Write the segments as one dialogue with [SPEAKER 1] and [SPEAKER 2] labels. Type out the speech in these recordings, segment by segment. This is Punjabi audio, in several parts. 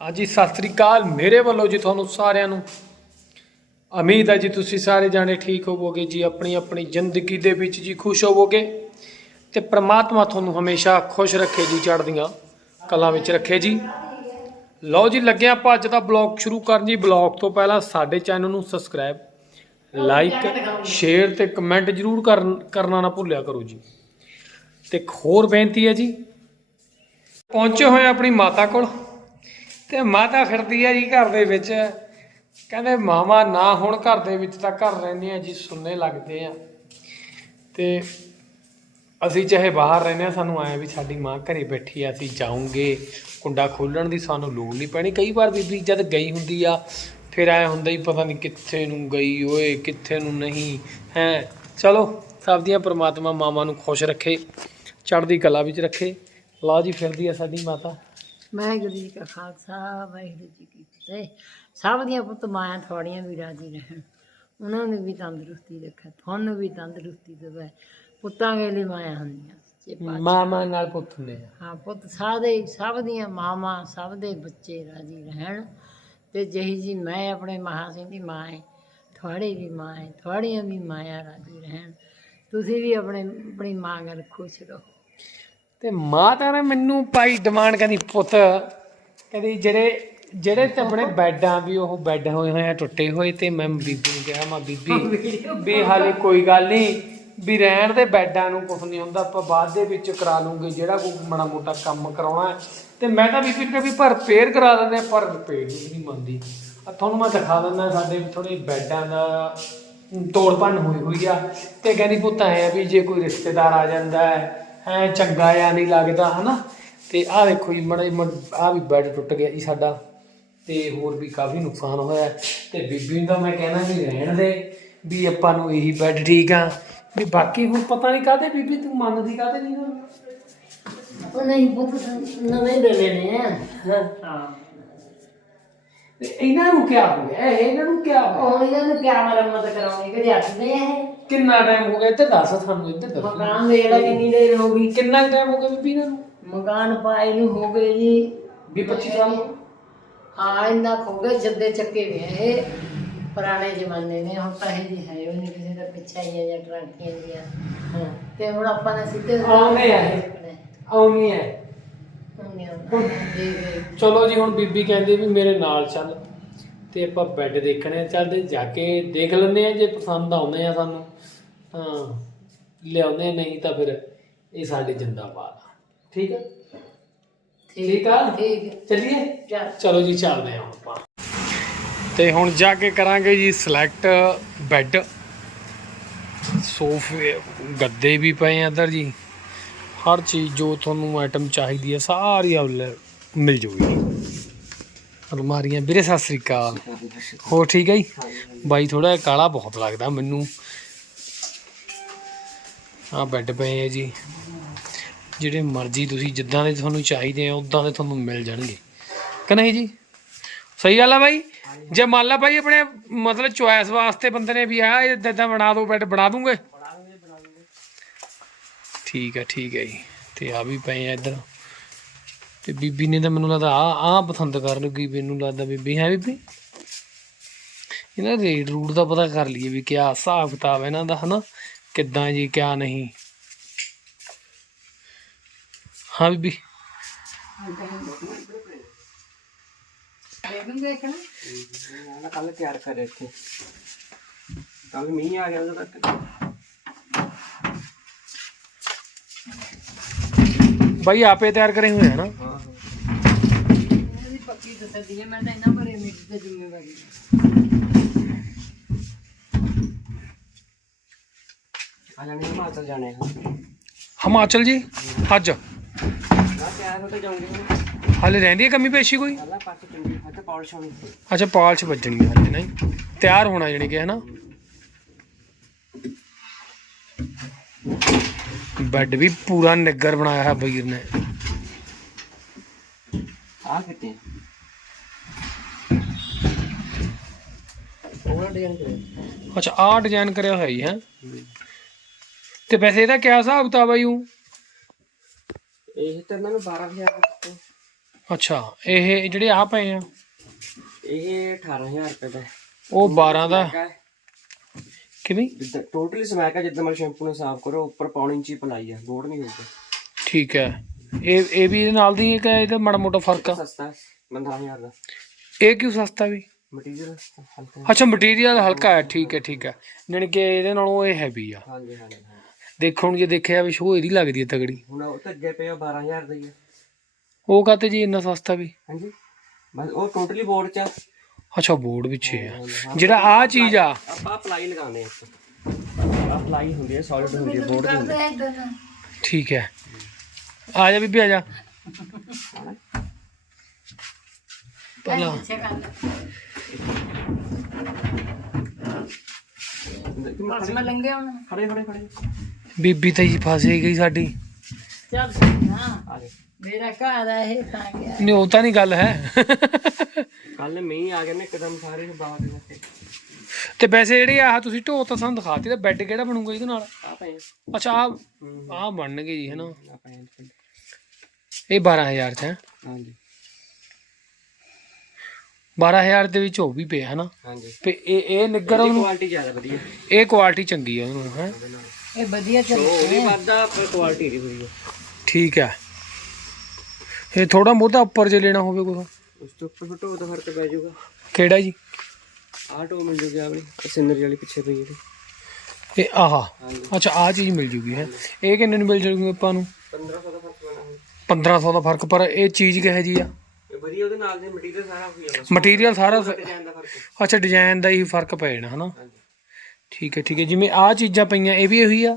[SPEAKER 1] ਹਾਂਜੀ, ਸਤਿ ਸ੍ਰੀ ਅਕਾਲ ਮੇਰੇ ਵੱਲੋਂ ਜੀ ਤੁਹਾਨੂੰ ਸਾਰਿਆਂ ਨੂੰ। ਉਮੀਦ ਹੈ ਜੀ ਤੁਸੀਂ ਸਾਰੇ ਜਾਣੇ ਠੀਕ ਹੋਵੋਗੇ ਜੀ, ਆਪਣੀ ਆਪਣੀ ਜ਼ਿੰਦਗੀ ਦੇ ਵਿੱਚ ਜੀ ਖੁਸ਼ ਹੋਵੋਗੇ ਤੇ ਪ੍ਰਮਾਤਮਾ ਤੁਹਾਨੂੰ ਹਮੇਸ਼ਾ ਖੁਸ਼ ਰੱਖੇ ਜੀ, ਚੜ੍ਹਦੀਆਂ ਕਲਾਂ ਵਿੱਚ ਰੱਖੇ ਜੀ। ਲਓ ਜੀ, ਲੱਗਿਆ ਆਪਾਂ ਅੱਜ ਦਾ ਬਲੌਗ ਸ਼ੁਰੂ ਕਰਨ ਜੀ। ਬਲੌਗ ਤੋਂ ਪਹਿਲਾਂ ਸਾਡੇ ਚੈਨਲ ਨੂੰ ਸਬਸਕ੍ਰਾਈਬ, ਲਾਈਕ, ਸ਼ੇਅਰ ਤੇ ਕਮੈਂਟ ਜਰੂਰ ਕਰਨ, ਕਰਨਾ ਨਾ ਭੁੱਲਿਆ ਕਰੋ ਜੀ। ਤੇ ਇੱਕ ਹੋਰ ਬੇਨਤੀ ਹੈ ਜੀ, ਪਹੁੰਚੇ ਹੋਏ ਆਪਣੀ ਮਾਤਾ ਕੋਲ। ਤੇ ਮਾਤਾ ਫਿਰਦੀ ਆ ਜੀ ਘਰ ਦੇ ਵਿੱਚ। ਕਹਿੰਦੇ, ਮਾਮਾ, ਨਾ ਹੁਣ ਘਰ ਦੇ ਵਿੱਚ ਤਾਂ ਘਰ ਰਹਿੰਦੇ ਆ ਜੀ, ਸੁੰਨੇ ਲੱਗਦੇ ਆ। ਤੇ ਅਸੀਂ ਚਾਹੇ ਬਾਹਰ ਰਹਿੰਦੇ ਆ, ਸਾਨੂੰ ਆਇਆ ਵੀ ਸਾਡੀ ਮਾਂ ਘਰੇ ਬੈਠੀ ਆ, ਅਸੀਂ ਜਾਉਂਗੇ ਕੁੰਡਾ ਖੋਲਣ ਦੀ ਸਾਨੂੰ ਲੋੜ ਨਹੀਂ ਪੈਣੀ। ਕਈ ਵਾਰ ਬੀਬੀ ਜਦ ਗਈ ਹੁੰਦੀ ਆ, ਫਿਰ ਆਇਆ ਹੁੰਦਾ ਹੀ ਪਤਾ ਨਹੀਂ ਕਿੱਥੇ ਨੂੰ ਗਈ ਓਏ, ਕਿੱਥੇ ਨੂੰ ਨਹੀਂ। ਹੈ, ਚਲੋ, ਸਭ ਦੀਆਂ ਪ੍ਰਮਾਤਮਾ ਮਾਮਾ ਨੂੰ ਖੁਸ਼ ਰੱਖੇ, ਚੜ੍ਹਦੀ ਕਲਾ ਵਿੱਚ ਰੱਖੇ। ਲਓ ਜੀ, ਫਿਰਦੀ ਆ ਸਾਡੀ ਮਾਤਾ।
[SPEAKER 2] ਵਾਹਿਗੁਰੂ ਜੀ ਕਾ ਖਾਲਸਾ ਵਾਹਿਗੁਰੂ ਜੀ ਕੀ ਫਤਿਹ। ਸਭ ਦੀਆਂ ਪੁੱਤ ਮਾਆਂ ਥੋੜੀਆਂ ਵੀ ਰਾਜੀ ਰਹਿਣ। ਉਹਨਾਂ ਨੂੰ ਵੀ ਤੰਦਰੁਸਤੀ ਰੱਖੇ ਤੁਹਾਨੂੰ ਵੀ ਤੰਦਰੁਸਤੀ ਦੇਵੇ। ਪੁੱਤਾਂ ਦੇ ਲਈ ਮਾਇਆ ਹੁੰਦੀਆਂ ਸੱਚੇ ਪਾਤਸ਼ਾਹ।
[SPEAKER 1] ਮਾਮਾ ਨਾਲ ਪੁੱਤ ਹੁੰਦੇ ਆ।
[SPEAKER 2] ਹਾਂ ਪੁੱਤ ਸਾਰੇ ਸਭ ਦੀਆਂ ਮਾਵਾਂ ਸਭ ਦੇ ਬੱਚੇ ਰਾਜੀ ਰਹਿਣ। ਤੇ ਜਿਹੀ ਜੀ ਮੈਂ ਆਪਣੇ ਮਹਾਂ ਸਿੰਘ ਦੀ ਮਾਂ ਹੈ ਤੁਹਾਡੀ ਵੀ ਮਾਂ ਹੈ ਤੁਹਾਡੀਆਂ ਵੀ ਮਾਇਆ ਰਾਜੀ ਰਹਿਣ। ਤੁਸੀਂ ਵੀ ਆਪਣੇ ਆਪਣੀ ਮਾਂ ਨਾਲ ਖੁਸ਼ ਰਹੋ।
[SPEAKER 1] ਤੇ ਮਾਤਾ ਨੇ ਮੈਨੂੰ ਪਾਈ ਡਿਮਾਂਡ ਕਹਿੰਦੀ ਪੁੱਤ ਕਹਿੰਦੀ ਜਿਹੜੇ ਜਿਹੜੇ ਤੇ ਆਪਣੇ ਬੈੱਡਾਂ ਵੀ ਉਹ ਬੈੱਡ ਹੋਏ ਹੋਏ ਆ ਟੁੱਟੇ ਹੋਏ ਤੇ ਮੈਂ ਬੀਬੀ ਨੂੰ ਕਿਹਾ ਮੈਂ ਬੀਬੀ ਵੀ ਹਾਲੇ ਕੋਈ ਗੱਲ ਨਹੀਂ ਵੀ ਰਹਿਣ ਦੇ ਬੈੱਡਾਂ ਨੂੰ ਕੁਝ ਨਹੀਂ ਹੁੰਦਾ ਆਪਾਂ ਬਾਅਦ ਦੇ ਵਿੱਚ ਕਰਾ ਲੂੰਗੇ ਜਿਹੜਾ ਕੋਈ ਮਾੜਾ ਮੋਟਾ ਕੰਮ ਕਰਾਉਣਾ ਹੈ। ਤੇ ਮੈਂ ਤਾਂ ਬੀਬੀ ਨੂੰ ਵੀ ਪਰ ਰਿਪੇਅਰ ਕਰਾ ਦਿੰਦੇ ਆ, ਪਰ ਰਿਪੇਅਰ ਨਹੀਂ ਮੰਨਦੀ। ਆ ਤੁਹਾਨੂੰ ਮੈਂ ਦਿਖਾ ਦਿੰਦਾ ਸਾਡੇ ਥੋੜੇ ਬੈੱਡਾਂ ਦਾ ਤੋੜ ਭੰਨ ਹੋਈ ਹੋਈ ਆ। ਤੇ ਕਹਿੰਦੀ ਪੁੱਤ ਐ ਵੀ ਜੇ ਕੋਈ ਰਿਸ਼ਤੇਦਾਰ ਆ ਜਾਂਦਾ ਹੈ ਐ ਚੰਗਾ ਆ ਨਹੀਂ ਲੱਗਦਾ ਹਨਾ? ਤੇ ਆਹ ਦੇਖੋ ਜੀ ਮੜਾ ਆਹ ਵੀ ਬੈੱਡ ਟੁੱਟ ਗਿਆ ਜੀ ਸਾਡਾ। ਤੇ ਹੋਰ ਵੀ ਕਾਫੀ ਨੁਕਸਾਨ ਹੋਇਆ। ਤੇ ਬੀਬੀ ਨੂੰ ਤਾਂ ਮੈਂ ਕਹਿਣਾ ਵੀ ਰਹਿਣ ਦੇ ਵੀ ਆਪਾਂ ਨੂੰ ਇਹੀ ਬੈੱਡ ਠੀਕ ਆ। ਵੀ ਬਾਕੀ ਹੁਣ ਪਤਾ ਨਹੀਂ ਕਾਹਦੇ ਬੀਬੀ ਤੂੰ ਮੰਨਦੀ ਕਾਹਦੇ ਨਹੀਂ? ਨਾ
[SPEAKER 2] ਉਹ ਨਹੀਂ ਪੁੱਤ ਨਵੇਂ ਦੇ ਲੈਣੇ ਆ।
[SPEAKER 1] ਹਾਂ
[SPEAKER 2] ਹਾਂ।
[SPEAKER 1] ਤੇ ਇਹਨਾਂ ਨੂੰ ਕੀ ਹੋ ਗਿਆ? ਇਹ ਇਹਨਾਂ ਨੂੰ ਕੀ ਹੋ ਗਿਆ
[SPEAKER 2] ਉਹ ਇਹਨਾਂ ਨੂੰ ਕਿਆ ਮਰਮਤ ਕਰਾਉਣੀ? ਕਿ ਜਾਂਦੇ ਆ ਇਹ?
[SPEAKER 1] ਕਿੰਨਾ ਟਾਈਮ ਹੋ ਗਿਆ ਇੱਧਰ ਦੱਸ ਸਾਨੂੰ ਇੱਧਰ ਦੱਸ।
[SPEAKER 2] ਮਕਾਨ ਵੇਲਾ ਕਿੰਨੀ ਦੇਰ ਹੋ ਗਈ।
[SPEAKER 1] ਕਿੰਨਾ ਟਾਈਮ ਹੋ ਗਿਆ ਬੀਬੀ ਇਹਨਾਂ ਨੂੰ?
[SPEAKER 2] ਮਕਾਨ ਪਾਏ ਨੂੰ ਹੋ ਗਏ ਜੀ।
[SPEAKER 1] 20 25 ਸਾਲ? ਹੋ
[SPEAKER 2] ਇੰਨਾ ਹੋ ਗਏ ਜੱਦੇ ਚੱਕੇ ਵੇ ਇਹ। ਪੁਰਾਣੇ ਜ਼ਮਾਨੇ ਦੇ ਹੁਣ ਤਾਂ ਇਹ ਜੀ ਹੈ ਉਹ ਨਹੀਂ ਕਿਸੇ ਦਾ ਪਿੱਛਾ ਹੀ ਹੈ ਜਾਂ ਟਰਾਂਕੀਆਂ ਦੀਆਂ
[SPEAKER 1] ਹਾਂ।
[SPEAKER 2] ਤੇ ਹੁਣ ਆਪਾਂ ਨੇ ਸਿੱਧੇ
[SPEAKER 1] ਆਉਂਦੇ ਆ ਇਹ। ਆਉਣੀ ਹੈ।
[SPEAKER 2] ਆ।
[SPEAKER 1] ਚਲੋ ਜੀ ਹੁਣ ਬੀਬੀ ਕਹਿੰਦੀ ਵੀ ਮੇਰੇ ਨਾਲ ਚੱਲ ਤੇ ਆਪਾਂ ਬੈੱਡ ਦੇਖਣੇ ਆ। ਚੱਲਦੇ ਜਾ ਕੇ ਦੇਖ ਲੈਂਦੇ ਆ ਜੇ ਪਸੰਦ ਆਉਂਦੇ ਆ ਸਾਨੂੰ ਤਾਂ ਲਿਆਉਂਦੇ ਆ, ਨਹੀਂ ਤਾਂ ਫਿਰ ਇਹ ਸਾਡੇ ਜਿੰਦਾਬਾਦ ਆ। ਠੀਕ ਹੈ ਠੀਕ ਆ? ਚੱਲੀਏ?
[SPEAKER 2] ਚੱਲ
[SPEAKER 1] ਜੀ ਚੱਲਦੇ ਹੁਣ ਆਪਾਂ। ਤੇ ਹੁਣ ਜਾ ਕੇ ਕਰਾਂਗੇ ਜੀ ਸਿਲੈਕਟ ਬੈੱਡ ਸੋਫੇ ਗੱਦੇ ਵੀ ਪਏ ਆ ਇੱਧਰ ਜੀ। ਹਰ ਚੀਜ਼ ਜੋ ਤੁਹਾਨੂੰ ਆਈਟਮ ਚਾਹੀਦੀ ਹੈ ਸਾਰੀ ਅਵੇਲੇਬਲ ਮਿਲ ਜੂਗੀ। ਅਲਮਾਰੀਆਂ, ਵੀਰੇ ਸਤਿ ਸ੍ਰੀ ਅਕਾਲ। ਹੋਰ ਠੀਕ ਹੈ ਜੀ? ਬਾਈ ਥੋੜਾ ਕਾਲਾ ਬਹੁਤ ਲੱਗਦਾ ਮੈਨੂੰ। ਆ ਬੈੱਡ ਪਏ ਆ ਜੀ। ਜਿਹੜੇ ਮਰਜ਼ੀ ਤੁਸੀਂ ਜਿੱਦਾਂ ਦੇ ਤੁਹਾਨੂੰ ਚਾਹੀਦੇ ਆ ਉਦਾਂ ਦੇ ਤੁਹਾਨੂੰ ਮਿਲ ਜਾਣਗੇ। ਕਿ ਨਹੀਂ ਜੀ? ਸਹੀ ਗੱਲ ਆ ਬਾਈ? ਜੇ ਮੰਨ ਲਾ ਬਾਈ, ਆਪਣੇ ਮਤਲਬ ਚੁਆਇਸ ਵਾਸਤੇ ਬੰਦੇ ਨੇ ਵੀ ਆ ਇਦਾਂ ਬਣਾ ਦੋ ਬੈੱਡ ਬਣਾ ਦੂੰਗੇ। ਠੀਕ ਹੈ ਠੀਕ ਹੈ ਜੀ। ਤੇ ਆ ਵੀ ਪਏ ਆ ਇੱਧਰ। ਤੇ ਬੀਬੀ ਨੇ ਤਾਂ ਮੈਨੂੰ ਲੱਗਦਾ ਆ ਆ ਪਸੰਦ ਕਰ ਲੂਗੀ ਮੈਨੂੰ ਲੱਗਦਾ ਬੀਬੀ। ਹੈ ਬੀਬੀ? ਇਹਨਾਂ ਰੇਟ ਰੂਟ ਦਾ ਪਤਾ ਕਰ ਲਈਏ ਵੀ ਕਿਆ ਹਿਸਾਬ ਕਿਤਾਬ ਇਹਨਾਂ ਦਾ, ਹਨਾ? ਕਿੱਦਾਂ ਜੀ, ਕਿਆ ਨਹੀਂ। ਹਾਂ ਬੀਬੀ।
[SPEAKER 3] ਕੱਲ ਤਿਆਰ ਕਰਿਆ ਇੱਥੇ। ਕੱਲ ਮੀਂਹ ਆ ਗਿਆ ਉਹਦਾ ਕਰਕੇ
[SPEAKER 1] ਬਾਈ ਆਪੇ ਤਿਆਰ ਕਰੇ ਹੋਏ ਹਨ
[SPEAKER 3] ਹਾਂ
[SPEAKER 2] ਇਹਦੀ ਪੱਕੀ ਦੱਸਦੀ ਹੈ ਮੈਂ ਤਾਂ ਇਹਨਾਂ ਭਰੇ ਮੇਰੀ ਤੇ ਜ਼ਿੰਮੇਵਾਰੀ
[SPEAKER 3] ਹਿਮਾਚਲ ਜਾਣੇ ਹਾਂ
[SPEAKER 1] ਹਿਮਾਚਲ ਜੀ, ਅੱਜ।
[SPEAKER 3] ਨਾ ਤਿਆਰ ਹੋ ਕੇ ਜਾਉਂਗੇ
[SPEAKER 1] ਹਾਲੇ ਰਹਿੰਦੀ ਹੈ ਕਮੀ ਪੇਸ਼ੀ ਕੋਈ?
[SPEAKER 3] ਕੱਲਾ ਪਾਸੇ ਚੰਗੀ ਹੱਥ ਪਾਲਿਸ਼ ਹੋਣੀ
[SPEAKER 1] ਅੱਛਾ, ਪਾਲਸ਼ ਵੱਜਣੀ ਹੈ ਹਾਲੇ, ਨਹੀਂ। ਤਿਆਰ ਹੋਣਾ, ਜਾਣੀ ਕਿ, ਹੈ ਨਾ? ਬੈੱਡ ਵੀ ਪੂਰਾ ਨਿੱਗਰ ਬਣਾਇਆ ਹੈ ਬਈਰ ਨੇ।
[SPEAKER 3] ਆ? ਕਿਤੇ ਉਹ ਡਿਜ਼ਾਈਨ ਕਰੇ
[SPEAKER 1] ਅੱਛਾ ਆਹ ਡਿਜ਼ਾਈਨ ਕਰਿਆ ਹੋਇਆ ਹੀ ਹੈ? ਤੇ ਵੈਸੇ ਇਹਦਾ ਕਿਆ ਹਿਸਾਬ ਕਿਤਾਬ ਹੈ ਯੂ
[SPEAKER 3] ਇਹ ਤਾਂ ਇਹਨਾਂ ਨੂੰ 12000 ਦਿੱਤੇ।
[SPEAKER 1] ਅੱਛਾ ਇਹ ਜਿਹੜੇ ਆ ਪਏ ਆ?
[SPEAKER 3] ਇਹ 18000 ਰੁਪਏ ਦਾ।
[SPEAKER 1] ਉਹ 12 ਦਾ। ਕਿਵੇਂ
[SPEAKER 3] ਜਿੱਦਾਂ ਟੋਟਲੀ ਸਮੈਕ ਹੈ ਜਿੱਦਾਂ ਮਰ ਸ਼ੈਂਪੂ ਨਾਲ ਸਾਫ਼ ਕਰੋ ਉੱਪਰ ਪੌਣੀ ਇੰਚੀ ਪਲਾਈ ਹੈ ਬੋਰਡ ਨਹੀਂ ਹੋਊਗਾ।
[SPEAKER 1] ਠੀਕ ਹੈ। ਇਹ ਇਹ ਵੀ ਇਹਦੇ ਨਾਲ ਦੀ ਹੈ ਕਿ ਇਹਦਾ ਮਾੜਾ ਮੋਟਾ ਫ਼ਰਕ ਆ।
[SPEAKER 3] ਸਸਤਾ ਹੈ 15000 ਦਾ।
[SPEAKER 1] ਇਹ ਕਿਉਂ ਸਸਤਾ ਵੀ?
[SPEAKER 3] ਮਟੀਰੀਅਲ ਹਲਕਾ। ਹੈ।
[SPEAKER 1] ਅੱਛਾ ਮਟੀਰੀਅਲ ਹਲਕਾ ਹੈ ਠੀਕ ਹੈ ਠੀਕ ਹੈ। ਜਾਣੀ ਕਿ ਇਹਦੇ ਨਾਲੋਂ ਇਹ ਹੈਵੀ ਆ।
[SPEAKER 3] ਹਾਂਜੀ ਹਾਂਜੀ ਹਾਂਜੀ।
[SPEAKER 1] ਦੇਖੋ ਹੁਣ ਜੇ ਦੇਖਿਆ ਵੀ ਸ਼ੋ ਇਹਦੀ ਲੱਗਦੀ ਹੈ ਤਗੜੀ।
[SPEAKER 3] ਹੁਣ ਉਹ ਤਾਂ ਅੱਗੇ ਪਿਆ 12000 ਦਾ ਹੀ ਹੈ
[SPEAKER 1] ਉਹ ਕਾਤੇ ਜੀ ਇੰਨਾ ਸਸਤਾ ਵੀ?
[SPEAKER 3] ਹਾਂਜੀ। ਬਸ ਉਹ ਟੋਟਲੀ ਬੋਰਡ ਚ ਆ।
[SPEAKER 1] ਅੱਛਾ ਬੋਰਡ ਪਿੱਛੇ ਆ। ਜਿਹੜਾ ਆ ਚੀਜ਼ ਆ।
[SPEAKER 3] ਆਪਾਂ ਪਲਾਈ ਲਗਾਉਂਦੇ ਆ ਆ ਪਲਾਈ ਹੁੰਦੀ ਹੈ ਸੋਲਿਡ ਹੁੰਦੀ ਹੈ ਬੋਰਡ ਦੀ ਹੁੰਦੀ ਹੈ।
[SPEAKER 1] ਠੀਕ ਹੈ। ਆ ਜਾ ਬੀਬੀ ਆ ਜਾ। ਪਹਿਲਾਂ
[SPEAKER 2] ਪਿੱਛੇ ਕਰ ਲੈ ਬਸ ਮੈਂ ਲੰਗੇ ਹੁਣ
[SPEAKER 3] ਖੜੇ ਖੜੇ ਖੜੇ।
[SPEAKER 1] ਬੀਬੀ ਤਾਂ ਜੀ ਫਸੇ ਗਈ ਸਾਡੀ।
[SPEAKER 2] ਚੱਲ ਨਾ ਮੇਰਾ ਘਰ ਆ ਇਹ ਤਾਂ ਗਿਆ।
[SPEAKER 1] ਨਹੀਂ ਉਹ ਤਾਂ ਨਹੀਂ ਗੱਲ ਹੈ।
[SPEAKER 3] ਕੱਲ ਮੀਂਹ ਆ ਗਿਆ ਨੇ ਇੱਕਦਮ ਸਾਰੇ ਬਾਹਰ ਦੇ ਕੇ
[SPEAKER 1] ਤੇ ਵੈਸੇ ਜਿਹੜੇ ਆਹ ਤੁਸੀਂ ਢੋ ਤਾਂ ਸਾਨੂੰ ਦਿਖਾਤੀ ਤਾਂ ਬੈੱਡ ਕਿਹੜਾ ਬਣੂਗਾ ਇਹਦੇ ਨਾਲ?
[SPEAKER 3] ਆ ਪਏ
[SPEAKER 1] ਅੱਛਾ ਆ ਆ ਬਣਨਗੇ ਜੀ ਹਨਾ?
[SPEAKER 3] ਆ ਪਏ
[SPEAKER 1] ਇਹ 12000 ਚ ਹੈ।
[SPEAKER 3] ਹਾਂਜੀ।
[SPEAKER 1] 12000 ਦੇ ਵਿੱਚ ਉਹ ਵੀ ਪਿਆ ਹਨਾ?
[SPEAKER 3] ਹਾਂਜੀ।
[SPEAKER 1] ਤੇ ਇਹ ਇਹ ਨਿੱਗਰ
[SPEAKER 3] ਇਹਦੀ
[SPEAKER 1] ਉਹਨੂੰ
[SPEAKER 3] ਕੁਆਲਿਟੀ ਜ਼ਿਆਦਾ ਵਧੀਆ।
[SPEAKER 1] ਇਹ ਕੁਆਲਿਟੀ ਚੰਗੀ ਹੈ ਉਹਨੂੰ ਹੈ?
[SPEAKER 3] ਉਹਦੇ ਨਾਲ।
[SPEAKER 2] ਇਹ ਵਧੀਆ ਚੱਲ
[SPEAKER 3] ਉਹ ਵੀ ਵੱਧਦਾ ਪਰ ਕੁਆਲਿਟੀ ਦੀ ਵਧੀਆ।
[SPEAKER 1] ਠੀਕ ਹੈ। ਇਹ ਥੋੜਾ ਮੋਟਾ ਉੱਪਰ ਜੇ ਲੈਣਾ ਹੋਵੇ ਕੋਈ
[SPEAKER 3] ਉਸ ਤੋਂ ਉੱਪਰ ਫਟੋ ਤਾਂ ਫ਼ਰਕ ਪੈ ਜਾਊਗਾ।
[SPEAKER 1] ਕਿਹੜਾ ਜੀ?
[SPEAKER 3] ਆਹ ਮਿਲ ਜੂਗੀ ਆਪਣੀ ਸਿਨਰੀ ਵਾਲੀ ਪਿੱਛੇ ਪਈ ਜਿਹੜੀ
[SPEAKER 1] ਇਹ ਆਹਾ
[SPEAKER 3] ਹਾਂਜੀ।
[SPEAKER 1] ਅੱਛਾ ਆ ਚੀਜ਼ ਮਿਲ ਜੂਗੀ ਹੈ? ਇਹ ਕਿੰਨੇ ਨੂੰ ਮਿਲ ਜੂਗੀ ਆਪਾਂ ਨੂੰ?
[SPEAKER 3] 1500 ਦਾ ਫ਼ਰਕ ਪੈਣਾ ਹੁਣ
[SPEAKER 1] 1500 ਦਾ ਫ਼ਰਕ ਪਰ ਇਹ ਚੀਜ਼ ਕਿਹੋ ਜੀ ਆ?
[SPEAKER 3] ਇਹ ਵਧੀਆ ਉਹਦੇ ਨਾਲ ਦੇ ਮਟੀਰੀਅਲ ਸਾਰਾ ਹੋਈ ਆ ਬਸ।
[SPEAKER 1] ਮਟੀਰੀਅਲ ਸਾਰਾ
[SPEAKER 3] ਡਿਜ਼ਾਈਨ ਦਾ ਫ਼ਰਕ
[SPEAKER 1] ਅੱਛਾ ਡਿਜ਼ਾਈਨ ਦਾ ਹੀ ਫ਼ਰਕ ਪੈ ਜਾਣਾ ਹਨਾ?
[SPEAKER 3] ਹਾਂਜੀ।
[SPEAKER 1] ਠੀਕ ਹੈ ਠੀਕ ਹੈ ਜਿਵੇਂ ਆ ਚੀਜ਼ਾਂ ਪਈਆਂ ਇਹ ਵੀ ਇਹੀ ਆ?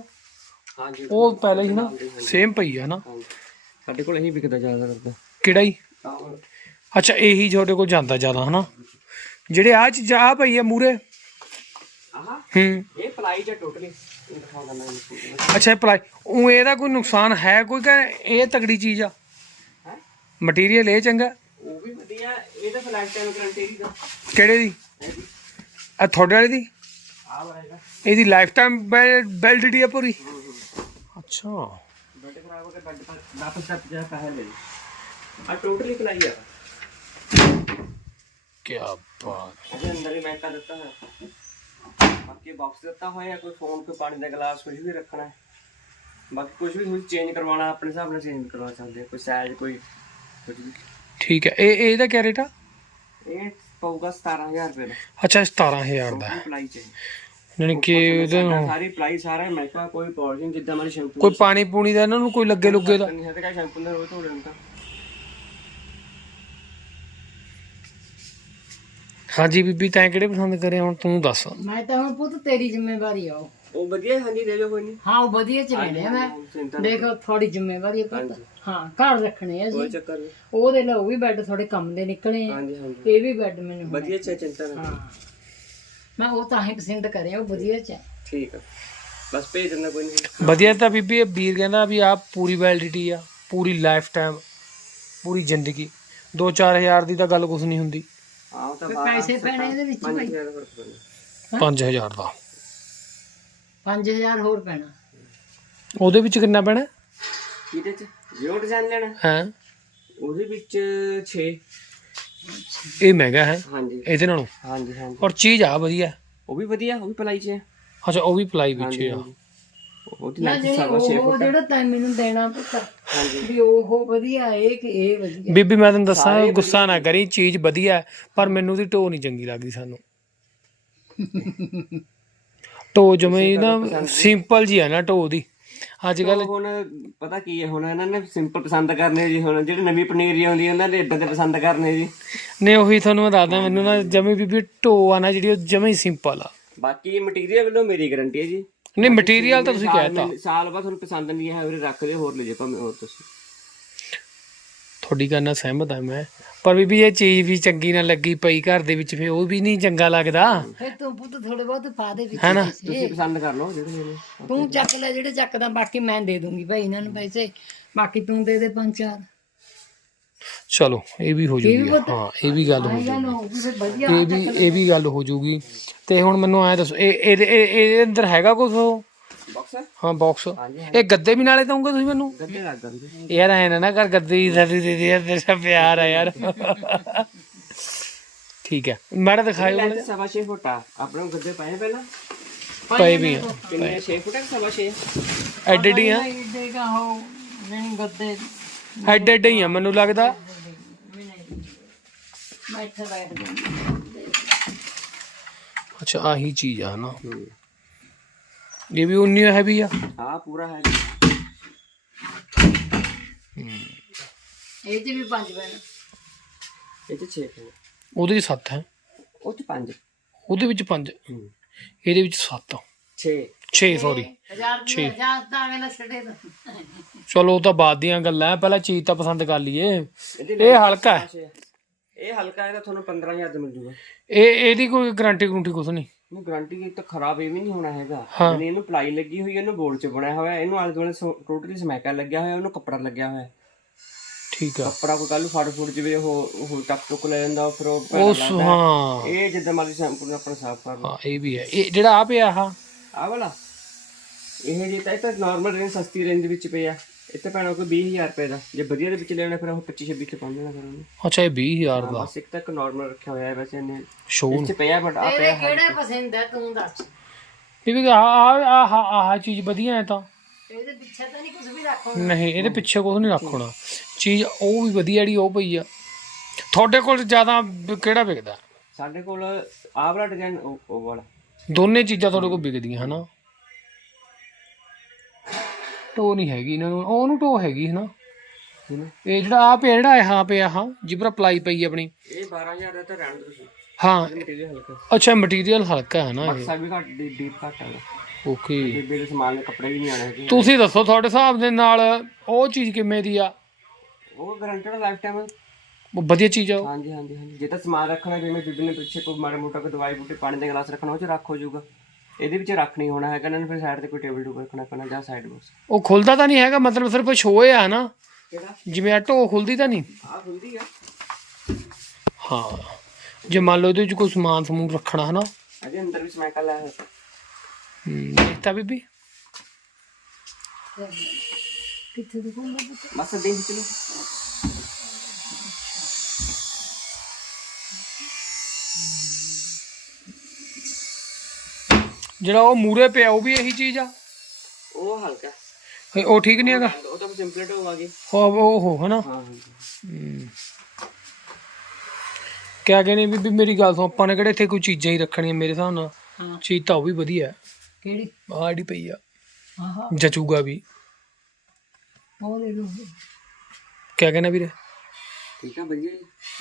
[SPEAKER 3] ਹਾਂਜੀ
[SPEAKER 1] ਉਹ ਪਹਿਲਾਂ ਹੀ ਨਾ ਸੇਮ ਪਈ ਆ ਨਾ
[SPEAKER 3] ਹਾਂਜੀ। ਸਾਡੇ ਕੋਲ ਇਹੀ ਵਿਕਦਾ ਜ਼ਿਆਦਾ ਕਰਦਾ।
[SPEAKER 1] ਕਿਹੜਾ ਹੀ
[SPEAKER 3] ਆਹ
[SPEAKER 1] ਅੱਛਾ ਇਹੀ ਤੁਹਾਡੇ ਕੋਲ ਜਾਂਦਾ ਜ਼ਿਆਦਾ ਹਨਾ? ਜਿਹੜੇ ਆ ਚੀਜ਼ਾਂ ਆ ਪਈ ਮੂਰੇ
[SPEAKER 3] ਆਹ?
[SPEAKER 1] ਹੂੰ।
[SPEAKER 3] ਇਹ ਪਲਾਈ ਚ ਟੋਟਲੀ।
[SPEAKER 1] ਅੱਛਾ ਇਹ ਪਲਾਈ। ਉਹ ਇਹਦਾ ਕੋਈ ਨੁਕਸਾਨ ਹੈ ਕੋਈ ਕਿ ਇਹ ਤਗੜੀ ਚੀਜ਼ ਆ?
[SPEAKER 3] ਹੈਂ?
[SPEAKER 1] ਮਟੀਰੀਅਲ ਇਹ ਚੰਗਾ?
[SPEAKER 3] ਉਹ ਵੀ ਵਧੀਆ। ਇਹ ਤਾਂ ਫਲੈਟ ਟਾਈਮ ਗਾਰੰਟੀ ਦੀ ਦਾ
[SPEAKER 1] ਕਿਹੜੇ ਦੀ? ਆ ਤੁਹਾਡੇ ਵਾਲੀ ਦੀ?
[SPEAKER 3] ਵਾਲਾ
[SPEAKER 1] ਇਹਦੀ ਲਾਈਫ ਟਾਈਮ ਵੈਲਿਡਿਟੀ ਆ ਪੂਰੀ? ਅੱਛਾ।
[SPEAKER 3] ਬੈਡ ਖਰਾਬ ਹੋ ਗਿਆ ਬੈਡ ਪਰ ਵਾਪਸ ਤੱਕ ਜਾ ਪੈਸੇ ਲੈ ਆ ਟੋਟਲੀ ਪਲਾਈ ਆ।
[SPEAKER 1] ਕੀ ਬਾਤ।
[SPEAKER 3] ਇਹਦੇ ਅੰਦਰ ਹੀ ਮੈਕਾ ਦਿੱਤਾ ਹੈ ਬਾਕੀ ਬਾਕਸ ਦਿੱਤਾ ਹੋਇਆ ਹੈ, ਕੋਈ ਫੋਨ ਕੋਈ ਪਾਣੀ ਦਾ ਗਲਾਸ ਕੁਝ ਵੀ ਰੱਖਣਾ ਹੈ। ਬਾਕੀ ਕੁਝ ਵੀ ਤੁਸੀਂ ਚੇਂਜ ਕਰਵਾਉਣਾ ਆਪਣੇ ਹਿਸਾਬ ਨਾਲ ਚੇਂਜ ਕਰਵਾ ਸਕਦੇ ਕੋਈ ਸਾਈਜ਼ ਕੋਈ ਕੁਝ ਵੀ।
[SPEAKER 1] ਠੀਕ ਹੈ ਇਹ ਇਹ ਇਹਦਾ ਕੀ ਰੇਟ ਆ?
[SPEAKER 3] ਇਹ ਪਊਗਾ 17000 ਰੁਪਏ ਦਾ।
[SPEAKER 1] ਅੱਛਾ 17000 ਦਾ।
[SPEAKER 3] ਪਲਾਈ ਚ
[SPEAKER 1] ਯਾਨੀ ਕਿ ਉਹਦੇ
[SPEAKER 3] ਸਾਰੀ ਪਲਾਈ ਸਾਰਾ ਮੈਕਾ ਕੋਈ ਪੋਲਿਸ਼ਿੰਗ ਜਿੱਦਾਂ ਮਾਰੀ ਸ਼ੈਂਪੂ
[SPEAKER 1] ਕੋਈ ਪਾਣੀ ਪੂਣੀ ਦਾ ਇਹਨਾਂ ਨੂੰ ਕੋਈ ਲੱਗੇ ਲੁੱਗੇ ਦਾ?
[SPEAKER 3] ਨਹੀਂ ਹੈ ਤੇ ਕਾ ਸ਼ੈਂਪੂ ਨਾਲ ਰੋਜ਼ ਧੋ ਲੈਣ
[SPEAKER 1] ਹਾਂਜੀ ਬੀਬੀ ਤੈਂ ਕਿਹੜੇ ਪਸੰਦ ਕਰੇ? ਹੁਣ ਤੂੰ ਦੱਸ।
[SPEAKER 2] ਮੈਂ ਤਾਂ ਹੁਣ ਪੁੱਤ ਤੇਰੀ ਜ਼ਿੰਮੇਵਾਰੀ ਆ ਉਹ।
[SPEAKER 3] ਉਹ ਵਧੀਆ ਹਾਂਜੀ ਦੇ ਦਿਓ ਕੋਈ ਨਹੀਂ
[SPEAKER 2] ਹਾਂ ਉਹ ਵਧੀਆ ਚ ਲੈਣੇ ਆ ਮੈਂ।
[SPEAKER 3] ਨਾ
[SPEAKER 2] ਦੇਖੋ ਥੋੜੀ ਜ਼ਿੰਮੇਵਾਰੀ ਆ ਪੁੱਤ। ਹਾਂ ਘਰ ਰੱਖਣੇ ਆ
[SPEAKER 3] ਕੋਈ
[SPEAKER 2] ਜੀ
[SPEAKER 3] ਚੱਕਰ ਨਹੀਂ
[SPEAKER 2] ਉਹਦੇ ਲਈ ਉਹ ਵੀ ਬੈੱਡ ਥੋੜੇ ਕੰਮ ਦੇ ਨਿਕਲੇ ਆ।
[SPEAKER 3] ਹਾਂਜੀ ਹਾਂਜੀ।
[SPEAKER 2] ਇਹ ਵੀ ਬੈੱਡ ਮੈਨੂੰ ਹੁਣ-
[SPEAKER 3] ਵਧੀਆ ਚ ਹੈ, ਚਿੰਤਾ ਨਾ
[SPEAKER 2] ਹਾਂ। ਮੈਂ ਉਹ ਤਾਂ ਹੀ ਪਸੰਦ ਕਰਿਆ ਉਹ ਵਧੀਆ ਚ ਹੈ
[SPEAKER 3] ਠੀਕ ਹੈ ਬਸ ਭੇਜ ਦਿੰਦਾ ਕੋਈ ਨਹੀਂ
[SPEAKER 1] ਵਧੀਆ ਤਾਂ ਬੀਬੀ ਇਹ ਵੀਰ ਕਹਿੰਦਾ ਵੀ ਆ ਪੂਰੀ ਵੈਲਿਡਿਟੀ ਆ ਪੂਰੀ ਲਾਈਫ ਟਾਈਮ ਪੂਰੀ ਜ਼ਿੰਦਗੀ। 2-4000 ਦੀ ਤਾਂ ਗੱਲ ਕੁਝ ਨਹੀਂ ਹੁੰਦੀ।
[SPEAKER 3] ਆਹ ਤਾਂ
[SPEAKER 2] ਫਿਰ ਪੈਸੇ ਪੈਣੇ ਇਹਦੇ ਵਿੱਚ ਭਾਈ
[SPEAKER 3] 5000 ਦਾ ਫ਼ਰਕ ਪੈਂਦਾ
[SPEAKER 1] 5000 ਦਾ।
[SPEAKER 2] 5000 ਹੋਰ ਪੈਣਾ।
[SPEAKER 1] ਉਹਦੇ ਵਿੱਚ ਕਿੰਨਾ ਪੈਣਾ?
[SPEAKER 3] ਕਿਹਦੇ ਚ? ਜੋ ਡਿਜ਼ਾਈਨ ਲੈਣਾ?
[SPEAKER 1] ਹੈ?
[SPEAKER 3] ਉਹਦੇ ਵਿੱਚ 6
[SPEAKER 1] ਇਹ ਮਹਿੰਗਾ ਹੈ।
[SPEAKER 3] ਹਾਂਜੀ।
[SPEAKER 1] ਇਹਦੇ ਨਾਲੋਂ।
[SPEAKER 3] ਹਾਂਜੀ ਹਾਂਜੀ।
[SPEAKER 1] ਔਰ ਚੀਜ਼ ਆ ਵਧੀਆ।
[SPEAKER 3] ਉਹ ਵੀ ਵਧੀਆ ਉਹ ਵੀ ਪਲਾਈ ਚ ਹੈ
[SPEAKER 1] ਅੱਛਾ ਉਹ ਵੀ ਪਲਾਈ ਵਿੱਚ ਆ।
[SPEAKER 3] ਉਹਦੀ
[SPEAKER 2] ਨਾ ਜਿਹੜੀ
[SPEAKER 3] ਸਾਰਾ 6
[SPEAKER 2] ਉਹ
[SPEAKER 3] ਫੁੱਟ
[SPEAKER 2] ਜਿਹੜਾ ਤੈਨੂੰ ਮੈਨੂੰ ਦੇਣਾ ਪੁੱਤ
[SPEAKER 3] ਹਾਂਜੀ।
[SPEAKER 2] ਵੀ ਉਹ ਵਧੀਆ ਇਹ ਕਿ ਇਹ ਵਧੀਆ
[SPEAKER 1] ਬੀਬੀ ਮੈਂ ਤੈਨੂੰ ਦੱਸਾਂ ਗੁੱਸਾ ਨਾ ਕਰੀ ਚੀਜ਼ ਵਧੀਆ ਹੈ, ਪਰ ਮੈਨੂੰ ਦੀ ਢੋ ਨਹੀਂ ਚੰਗੀ ਲੱਗਦੀ ਸਾਨੂੰ। ਢੋ ਜਿਵੇਂ ਨਾ ਸਿੰਪਲ ਜੀ ਆ ਨਾ ਢੋ ਦੀ। ਅੱਜ ਕੱਲ
[SPEAKER 3] ਹੁਣ ਪਤਾ ਕੀ ਹੈ ਹੁਣ ਇਹਨਾਂ ਨੇ ਸਿੰਪਲ ਪਸੰਦ ਕਰਨੇ ਜੀ ਹੁਣ ਜਿਹੜੀ ਨਵੀਂ ਪਨੀਰੀ ਆਉਂਦੀ ਹੈ ਉਹਨਾਂ ਨੇ ਇਦਾਂ ਦੇ ਪਸੰਦ ਕਰਨੇ ਜੀ।
[SPEAKER 1] ਨੇ ਉਹੀ ਤੁਹਾਨੂੰ ਮੈਂ ਦੱਸਦਾ ਮੈਨੂੰ ਨਾ ਜਮੇ ਬੀਬੀ ਢੋ ਆ ਨਾ ਜਿਹੜੀ ਉਹ ਜਮੇ ਹੀ ਸਿੰਪਲ ਆ।
[SPEAKER 3] ਬਾਕੀ ਮਟੀਰੀਅਲ ਵੱਲੋਂ ਮੇਰੀ ਗਾਰੰਟੀ ਹੈ ਜੀ।
[SPEAKER 1] ਨਹੀਂ ਮਟੀਰੀਅਲ ਤਾਂ ਤੁਸੀਂ
[SPEAKER 3] ਸਾਲ
[SPEAKER 1] ਕਹਿਤਾ।
[SPEAKER 3] ਸਾਲ ਬਾਅਦ ਤੁਹਾਨੂੰ ਪਸੰਦ ਨਹੀਂ ਹੈ ਉਰੇ ਰੱਖ ਲਿਓ ਹੋਰ ਲੈ ਜੇ ਭਾਵੇਂ ਹੋਰ ਤੁਸੀਂ।
[SPEAKER 1] ਤੁਹਾਡੀ ਗੱਲ ਨਾਲ ਸਹਿਮਤ ਆ ਮੈਂ। ਪਰ ਬੀਬੀ ਇਹ ਚੀਜ਼ ਵੀ ਚੰਗੀ ਨਾ ਲੱਗੀ ਪਈ ਘਰ ਦੇ ਵਿੱਚ ਫੇ ਉਹ ਵੀ ਨਹੀਂ ਚੰਗਾ ਲੱਗਦਾ।
[SPEAKER 2] ਫਿਰ ਤੂੰ ਪੁੱਤ ਥੋੜੇ ਬਹੁਤ ਪਾ ਦੇ ਵਿੱਚ
[SPEAKER 1] ਹੈਨਾ?
[SPEAKER 2] ਪੈਸੇ।
[SPEAKER 3] ਤੁਸੀਂ ਪਸੰਦ ਕਰ ਲਓ ਜਿਹੜੇ ਲੈਣੇ
[SPEAKER 2] ਤੂੰ ਚੱਕ ਲੈ ਜਿਹੜੇ ਚੱਕਦਾ ਬਾਕੀ ਮੈਂ ਦੇ ਦੂੰਗੀ ਭਾਈ ਇਹਨਾਂ ਨੂੰ ਪੈਸੇ। ਬਾਕੀ ਤੂੰ ਦੇ ਦੇ ਪੰਜ ਚਾਰ।
[SPEAKER 1] ਚਲੋ ਇਹ ਵੀ ਹੋ ਜੂਗੀ ਹਾਂ ਇਹ ਵੀ ਗੱਲ ਹੋ ਜੂਗੀ। ਇਹ ਵੀ ਇਹ ਵੀ ਗੱਲ ਹੋ ਜੂਗੀ। ਤੇ ਹੁਣ ਮੈਨੂੰ ਐ ਦੱਸੋ ਇਹ ਇਹਦੇ ਇਹ- ਇਹਦੇ ਅੰਦਰ ਹੈਗਾ ਕੁਝ ਉਹ?
[SPEAKER 3] ਬਾਕਸ
[SPEAKER 1] ਹਾਂ ਬਾਕਸ ਇਹ ਗੱਦੇ ਵੀ ਨਾਲੇ ਦਊਂਗੇ ਤੁਸੀਂ ਮੈਨੂੰ?
[SPEAKER 3] ਗੱਦੇ ਲੱਗ ਗਏ
[SPEAKER 1] ਯਾਰ ਐ ਨਾ ਨਾ ਕਰ ਗੱਦੇ ਦੀ ਸਾਡੀ ਦੇ ਦੇ ਯਾਰ ਤੇਰਾ ਪਿਆਰ ਆ ਯਾਰ। ਠੀਕ ਹੈ ਮਾੜਾ ਦਿਖਾਇਓ
[SPEAKER 3] ਸਵਾ 6 ਫੁੱਟ ਆ। ਆਪਣੇ ਗੱਦੇ ਪਏ ਪਹਿਲਾਂ।
[SPEAKER 1] ਪਏ ਵੀ ਆ।
[SPEAKER 3] ਕਿੰਨੇ 6 ਫੁੱਟ ਹੈ ਸਵਾ 6
[SPEAKER 1] ਐਡੇ ਐਡੇ ਆ?
[SPEAKER 2] ਦੇਗਾ ਹੋ ਨਹੀਂ ਗੱਦੇ
[SPEAKER 1] ਐਡੇ ਐਡੇ ਹੀ ਆ ਮੈਨੂੰ ਲੱਗਦਾ।
[SPEAKER 2] ਮੈਂ ਇੱਥੇ ਬੈਠ ਜਾਂਦੀ
[SPEAKER 1] ਅੱਛਾ ਆਹੀ ਚੀਜ਼ ਆ ਨਾ। ਇਹ ਵੀ ਉਨੀ ਹੈਵੀ ਆ।
[SPEAKER 3] ਹਾਂ ਪੂਰਾ ਹੈ।
[SPEAKER 2] ਇਹ ਤੇ ਵੀ ਪੰਜ ਪੈਣ।
[SPEAKER 3] ਇਹ ਚ 6 ਫੁੱਟ
[SPEAKER 1] ਉਹਦੇ ਵਿੱਚ 7 ਹੈ।
[SPEAKER 3] ਉਹ ਚ 5
[SPEAKER 1] ਉਹਦੇ ਵਿੱਚ 5 ਇਹਦੇ ਵਿੱਚ 7
[SPEAKER 3] 6
[SPEAKER 1] 6 ਸੌਰੀ
[SPEAKER 2] ਹਜ਼ਾਰ
[SPEAKER 1] ਛੇ।
[SPEAKER 2] ਰੁਪਏ ਹਜ਼ਾਰ ਤਾਂ ਅਗਲਾ ਛੱਡੇ ਤਾਂ।
[SPEAKER 1] ਚਲੋ ਉਹ ਤਾਂ ਬਾਅਦ ਦੀਆਂ ਗੱਲਾਂ ਐ ਪਹਿਲਾਂ ਚੀਜ਼ ਤਾਂ ਪਸੰਦ ਕਰ ਲਈਏ। ਇਹ ਹਲਕਾ ਹੈ।
[SPEAKER 3] ਇਹ ਹਲਕਾ ਹੈ ਤਾਂ ਤੁਹਾਨੂੰ 15000 ਦਾ ਮਿਲ ਜੂਗਾ।
[SPEAKER 1] ਇਹ ਇਹਦੀ ਕੋਈ ਗਾਰੰਟੀ ਗਰੰਟੀ ਕੁਛ ਨਹੀਂ।
[SPEAKER 3] ਨਹੀਂ ਗਾਰੰਟੀ ਇਹ ਤਾਂ ਖਰਾਬ ਇਹ ਵੀ ਨਹੀਂ ਹੋਣਾ ਹੈਗਾ।
[SPEAKER 1] ਹਾਂ।
[SPEAKER 3] ਜਿਹਨੇ ਇਹਨੂੰ ਪਲਾਈ ਲੱਗੀ ਹੋਈ ਹੈ ਇਹਨੂੰ ਬੋਰਡ 'ਚ ਬਣਿਆ ਹੋਇਆ ਹੈ, ਇਹਨੂੰ ਆਲੇ ਦੁਆਲੇ ਟੋਟਲੀ ਸਮੈਕਾ ਲੱਗਿਆ ਹੋਇਆ ਉਹਨੂੰ ਕੱਪੜਾ ਲੱਗਿਆ ਹੋਇਆ। ਹੈ।
[SPEAKER 1] ਠੀਕ ਆ।
[SPEAKER 3] ਕੱਪੜਾ ਕੋਈ ਕੱਲ ਨੂੰ ਫੜ ਫੁੜ ਜਵੇ ਉਹ ਉਹ ਟੱਕ ਟੁੱਕ ਲੈ ਜਾਂਦਾ ਫਿਰ ਉਹ ਭੈੜਾ
[SPEAKER 1] ਉਹ
[SPEAKER 3] ਲੱਗਦਾ
[SPEAKER 1] ਸੁ-
[SPEAKER 3] ਹੈ।
[SPEAKER 1] ਹਾਂ।
[SPEAKER 3] ਇਹ ਜਿੱਦਾਂ ਮਰਜ਼ੀ ਸ਼ੈਂਪੂ ਨਾਲ ਆਪਣਾ ਸਾਫ਼ ਕਰ ਲਓ।
[SPEAKER 1] ਹਾਂ ਇਹ ਵੀ ਹੈ। ਇਹ ਜਿਹੜਾ ਆ ਪਿਆ ਆਹ
[SPEAKER 3] ਆਹ ਵਾਲਾ। ਇਹ ਜੇ ਤਾਂ ਇਹ ਤਾਂ ਨਾਰਮਲ ਰੇਂਜ ਸਸਤੀ ਰੇਂਜ ਦੇ ਵਿੱਚ ਪਿਆ ਇਹ ਤਾਂ ਪੈਣਾ ਕੋਈ 20000 ਰੁਪਏ ਦਾ। ਜੇ ਵਧੀਆ ਦੇ ਵਿੱਚ ਲੈਣਾ ਫਿਰ ਉਹ 25 26 ਚ ਪਹੁੰਚ ਜਾਣਾ ਫਿਰ ਉਹਨੂੰ।
[SPEAKER 1] ਅੱਛਾ ਇਹ 20000 ਦਾ।
[SPEAKER 3] ਬਸ ਇੱਕ ਤੱਕ ਨਾਰਮਲ ਰੱਖਿਆ ਹੋਇਆ ਹੈ ਵੈਸੇ ਇਹਨੇ
[SPEAKER 1] ਸ਼ੋਨ
[SPEAKER 3] ਇਸ ਚ ਪਿਆ ਬਟ ਆ
[SPEAKER 2] ਤੇਰੇ
[SPEAKER 3] ਪਿਆ
[SPEAKER 2] ਕਿਹੜੇ ਪਸੰਦ ਹੈ ਤੂੰ ਦੱਸ।
[SPEAKER 1] ਇਹ ਵੀ ਆ ਆ ਆ ਆਹ ਚੀਜ਼ ਵਧੀਆ ਹੈ ਤਾਂ।
[SPEAKER 2] ਇਹਦੇ ਪਿੱਛੇ ਤਾਂ ਨਹੀਂ ਕੁਝ ਵੀ ਰੱਖੋ
[SPEAKER 1] ਨਹੀਂ ਇਹਦੇ ਪਿੱਛੇ ਕੁਝ ਨਹੀਂ ਰੱਖਣਾ। ਚੀਜ਼ ਉਹ ਵੀ ਵਧੀਆ ਜਿਹੜੀ ਉਹ ਪਈ ਆ। ਤੁਹਾਡੇ ਕੋਲ ਜ਼ਿਆਦਾ ਕਿਹੜਾ ਵਿਕਦਾ?
[SPEAKER 3] ਸਾਡੇ ਕੋਲ ਆਹ ਵਾਲਾ ਡਿਜ਼ਾਈਨ ਉਹ ਉਹ ਵਾਲਾ।
[SPEAKER 1] ਦੋਨੇ ਚੀਜ਼ਾਂ ਤੁਹਾਡੇ ਕੋਲ ਵਿਕਦੀਆਂ ਹਨਾ? ਟੋ ਨਹੀਂ ਹੈਗੀ ਇਹਨਾਂ ਨੂੰ ਉਹਨੂੰ ਟੋ ਹੈਗੀ ਹਨਾ? ਇਹ ਜਿਹੜਾ ਆ ਪਿਆ ਜਿਹੜਾ ਆ ਪਿਆ ਹਾਂ ਜਿਬਰਾ ਪਲਾਈ ਪਈ ਆਪਣੀ।
[SPEAKER 3] ਇਹ 12000 ਦਾ ਤਾਂ ਰਹਿਣ ਦੋ ਤੁਸੀਂ।
[SPEAKER 1] ਹਾਂ।
[SPEAKER 3] ਮਟੀਰੀਅਲ ਹਲਕਾ
[SPEAKER 1] ਅੱਛਾ ਮਟੀਰੀਅਲ ਹਲਕਾ ਹੈ ਨਾ ਇਹ।
[SPEAKER 3] ਬਕਸਾ ਵੀ ਘੱਟ ਡੀਪ ਘੱਟ ਹੈ।
[SPEAKER 1] ਓਕੇ।
[SPEAKER 3] ਬੇਬੇ ਦੇ ਸਮਾਨ ਦੇ ਕੱਪੜੇ ਵੀ ਨਹੀਂ ਆਣੇ ਹੈਗੇ।
[SPEAKER 1] ਤੁਸੀਂ ਦੱਸੋ ਤੁਹਾਡੇ ਹਿਸਾਬ ਦੇ ਨਾਲ ਉਹ ਚੀਜ਼ ਕਿਵੇਂ ਦੀ ਆ?
[SPEAKER 3] ਉਹ ਗਰੰਟਡ ਲਾਈਫ ਟਾਈਮ
[SPEAKER 1] ਉਹ ਵਧੀਆ ਚੀਜ਼ ਆ ਉਹ?
[SPEAKER 3] ਹਾਂਜੀ ਹਾਂਜੀ ਹਾਂਜੀ। ਜੇ ਤਾਂ ਸਮਾਨ ਰੱਖਣਾ ਜਿਵੇਂ ਬੀਬੀ ਨੇ ਪਿੱਛੇ ਕੋਈ ਮਾੜਾ ਮੋਟਾ ਕੋਈ ਦਵਾਈ ਬੂਟੀ ਪਾਣੀ ਦਾ ਗਲਾਸ ਰੱਖਣਾ ਉਹ ਚ ਰੱਖ ਹੋ ਜਾਊਗਾ। ਇਹਦੇ ਵਿੱਚ ਰੱਖ ਨਹੀਂ ਹੋਣਾ ਹੈਗਾ ਇਹਨਾਂ ਨੂੰ ਫਿਰ ਸਾਈਡ ਤੇ ਕੋਈ ਟੇਬਲ ਟੂਬ ਰੱਖਣਾ ਪੈਣਾ ਜਾਂ ਸਾਈਡ ਬੋਕਸ
[SPEAKER 1] ਉਹ ਖੁੱਲਦਾ ਤਾਂ ਨਹੀਂ ਹੈਗਾ ਮਤਲਬ ਸਿਰਫ ਸ਼ੋਅ ਆ ਨਾ।
[SPEAKER 3] ਕਿਹੜਾ?
[SPEAKER 1] ਜਿਵੇਂ ਆ ਢੋ ਖੁੱਲਦੀ ਤਾਂ ਨਹੀਂ।
[SPEAKER 3] ਆ ਖੁੱਲਦੀ ਆ।
[SPEAKER 1] ਹਾਂ। ਜੇ ਮੰਨ ਲਓ ਇਹਦੇ ਵਿੱਚ ਕੋਈ ਸਮਾਨ ਸਮੂਨ ਰੱਖਣਾ ਹਨਾ।
[SPEAKER 3] ਅਜੇ ਅੰਦਰ ਵੀ ਸਮੈਕਾ ਲਾਇਆ ਹੋਇਆ
[SPEAKER 1] ਹੂੰ ਦੇਖਤਾ ਬੀਬੀ।
[SPEAKER 2] ਕਿੱਥੇ ਦੁਕਾਨ ਦਾ
[SPEAKER 3] ਬਸ ਦੇਖ ਚਲੋ
[SPEAKER 1] ਜਿਹੜਾ ਉਹ ਮੂਰੇ ਪਿਆ ਉਹ ਵੀ ਇਹੀ ਚੀਜ਼ ਆ?
[SPEAKER 3] ਉਹ ਹਲਕਾ।
[SPEAKER 1] ਉਹ ਠੀਕ ਨਹੀਂ ਹੈਗਾ?
[SPEAKER 3] ਉਹ ਤਾਂ ਸਿੰਪਲੇਟ ਹੋ ਗਈ
[SPEAKER 1] ਉਹ ਹੋ ਹਨਾ?
[SPEAKER 3] ਹਾਂ ਹਾਂ।
[SPEAKER 1] ਕਿਆ ਕਹਿੰਦੇ ਬੀਬੀ ਮੇਰੀ ਗੱਲ ਸੁਣ ਆਪਾਂ ਨੇ ਕਿਹੜੇ ਇੱਥੇ ਕੋਈ ਚੀਜ਼ਾਂ ਹੀ ਰੱਖਣੀਆਂ ਮੇਰੇ ਹਿਸਾਬ ਨਾਲ?
[SPEAKER 2] ਹਾਂ।
[SPEAKER 1] ਚੀਜ਼ ਤਾਂ ਉਹ ਵੀ ਵਧੀਆ ਹੈ।
[SPEAKER 2] ਕਿਹੜੀ?
[SPEAKER 1] ਆਹ ਜਿਹੜੀ ਪਈ ਆ।
[SPEAKER 2] ਆਹਾ।
[SPEAKER 1] ਜਚੂਗਾ ਵੀ।
[SPEAKER 2] ਉਹ ਲੈ ਲਓ
[SPEAKER 1] ਕਿਆ ਕਹਿੰਦਾ ਵੀਰੇ?
[SPEAKER 3] ਠੀਕ ਆ ਵਧੀਆ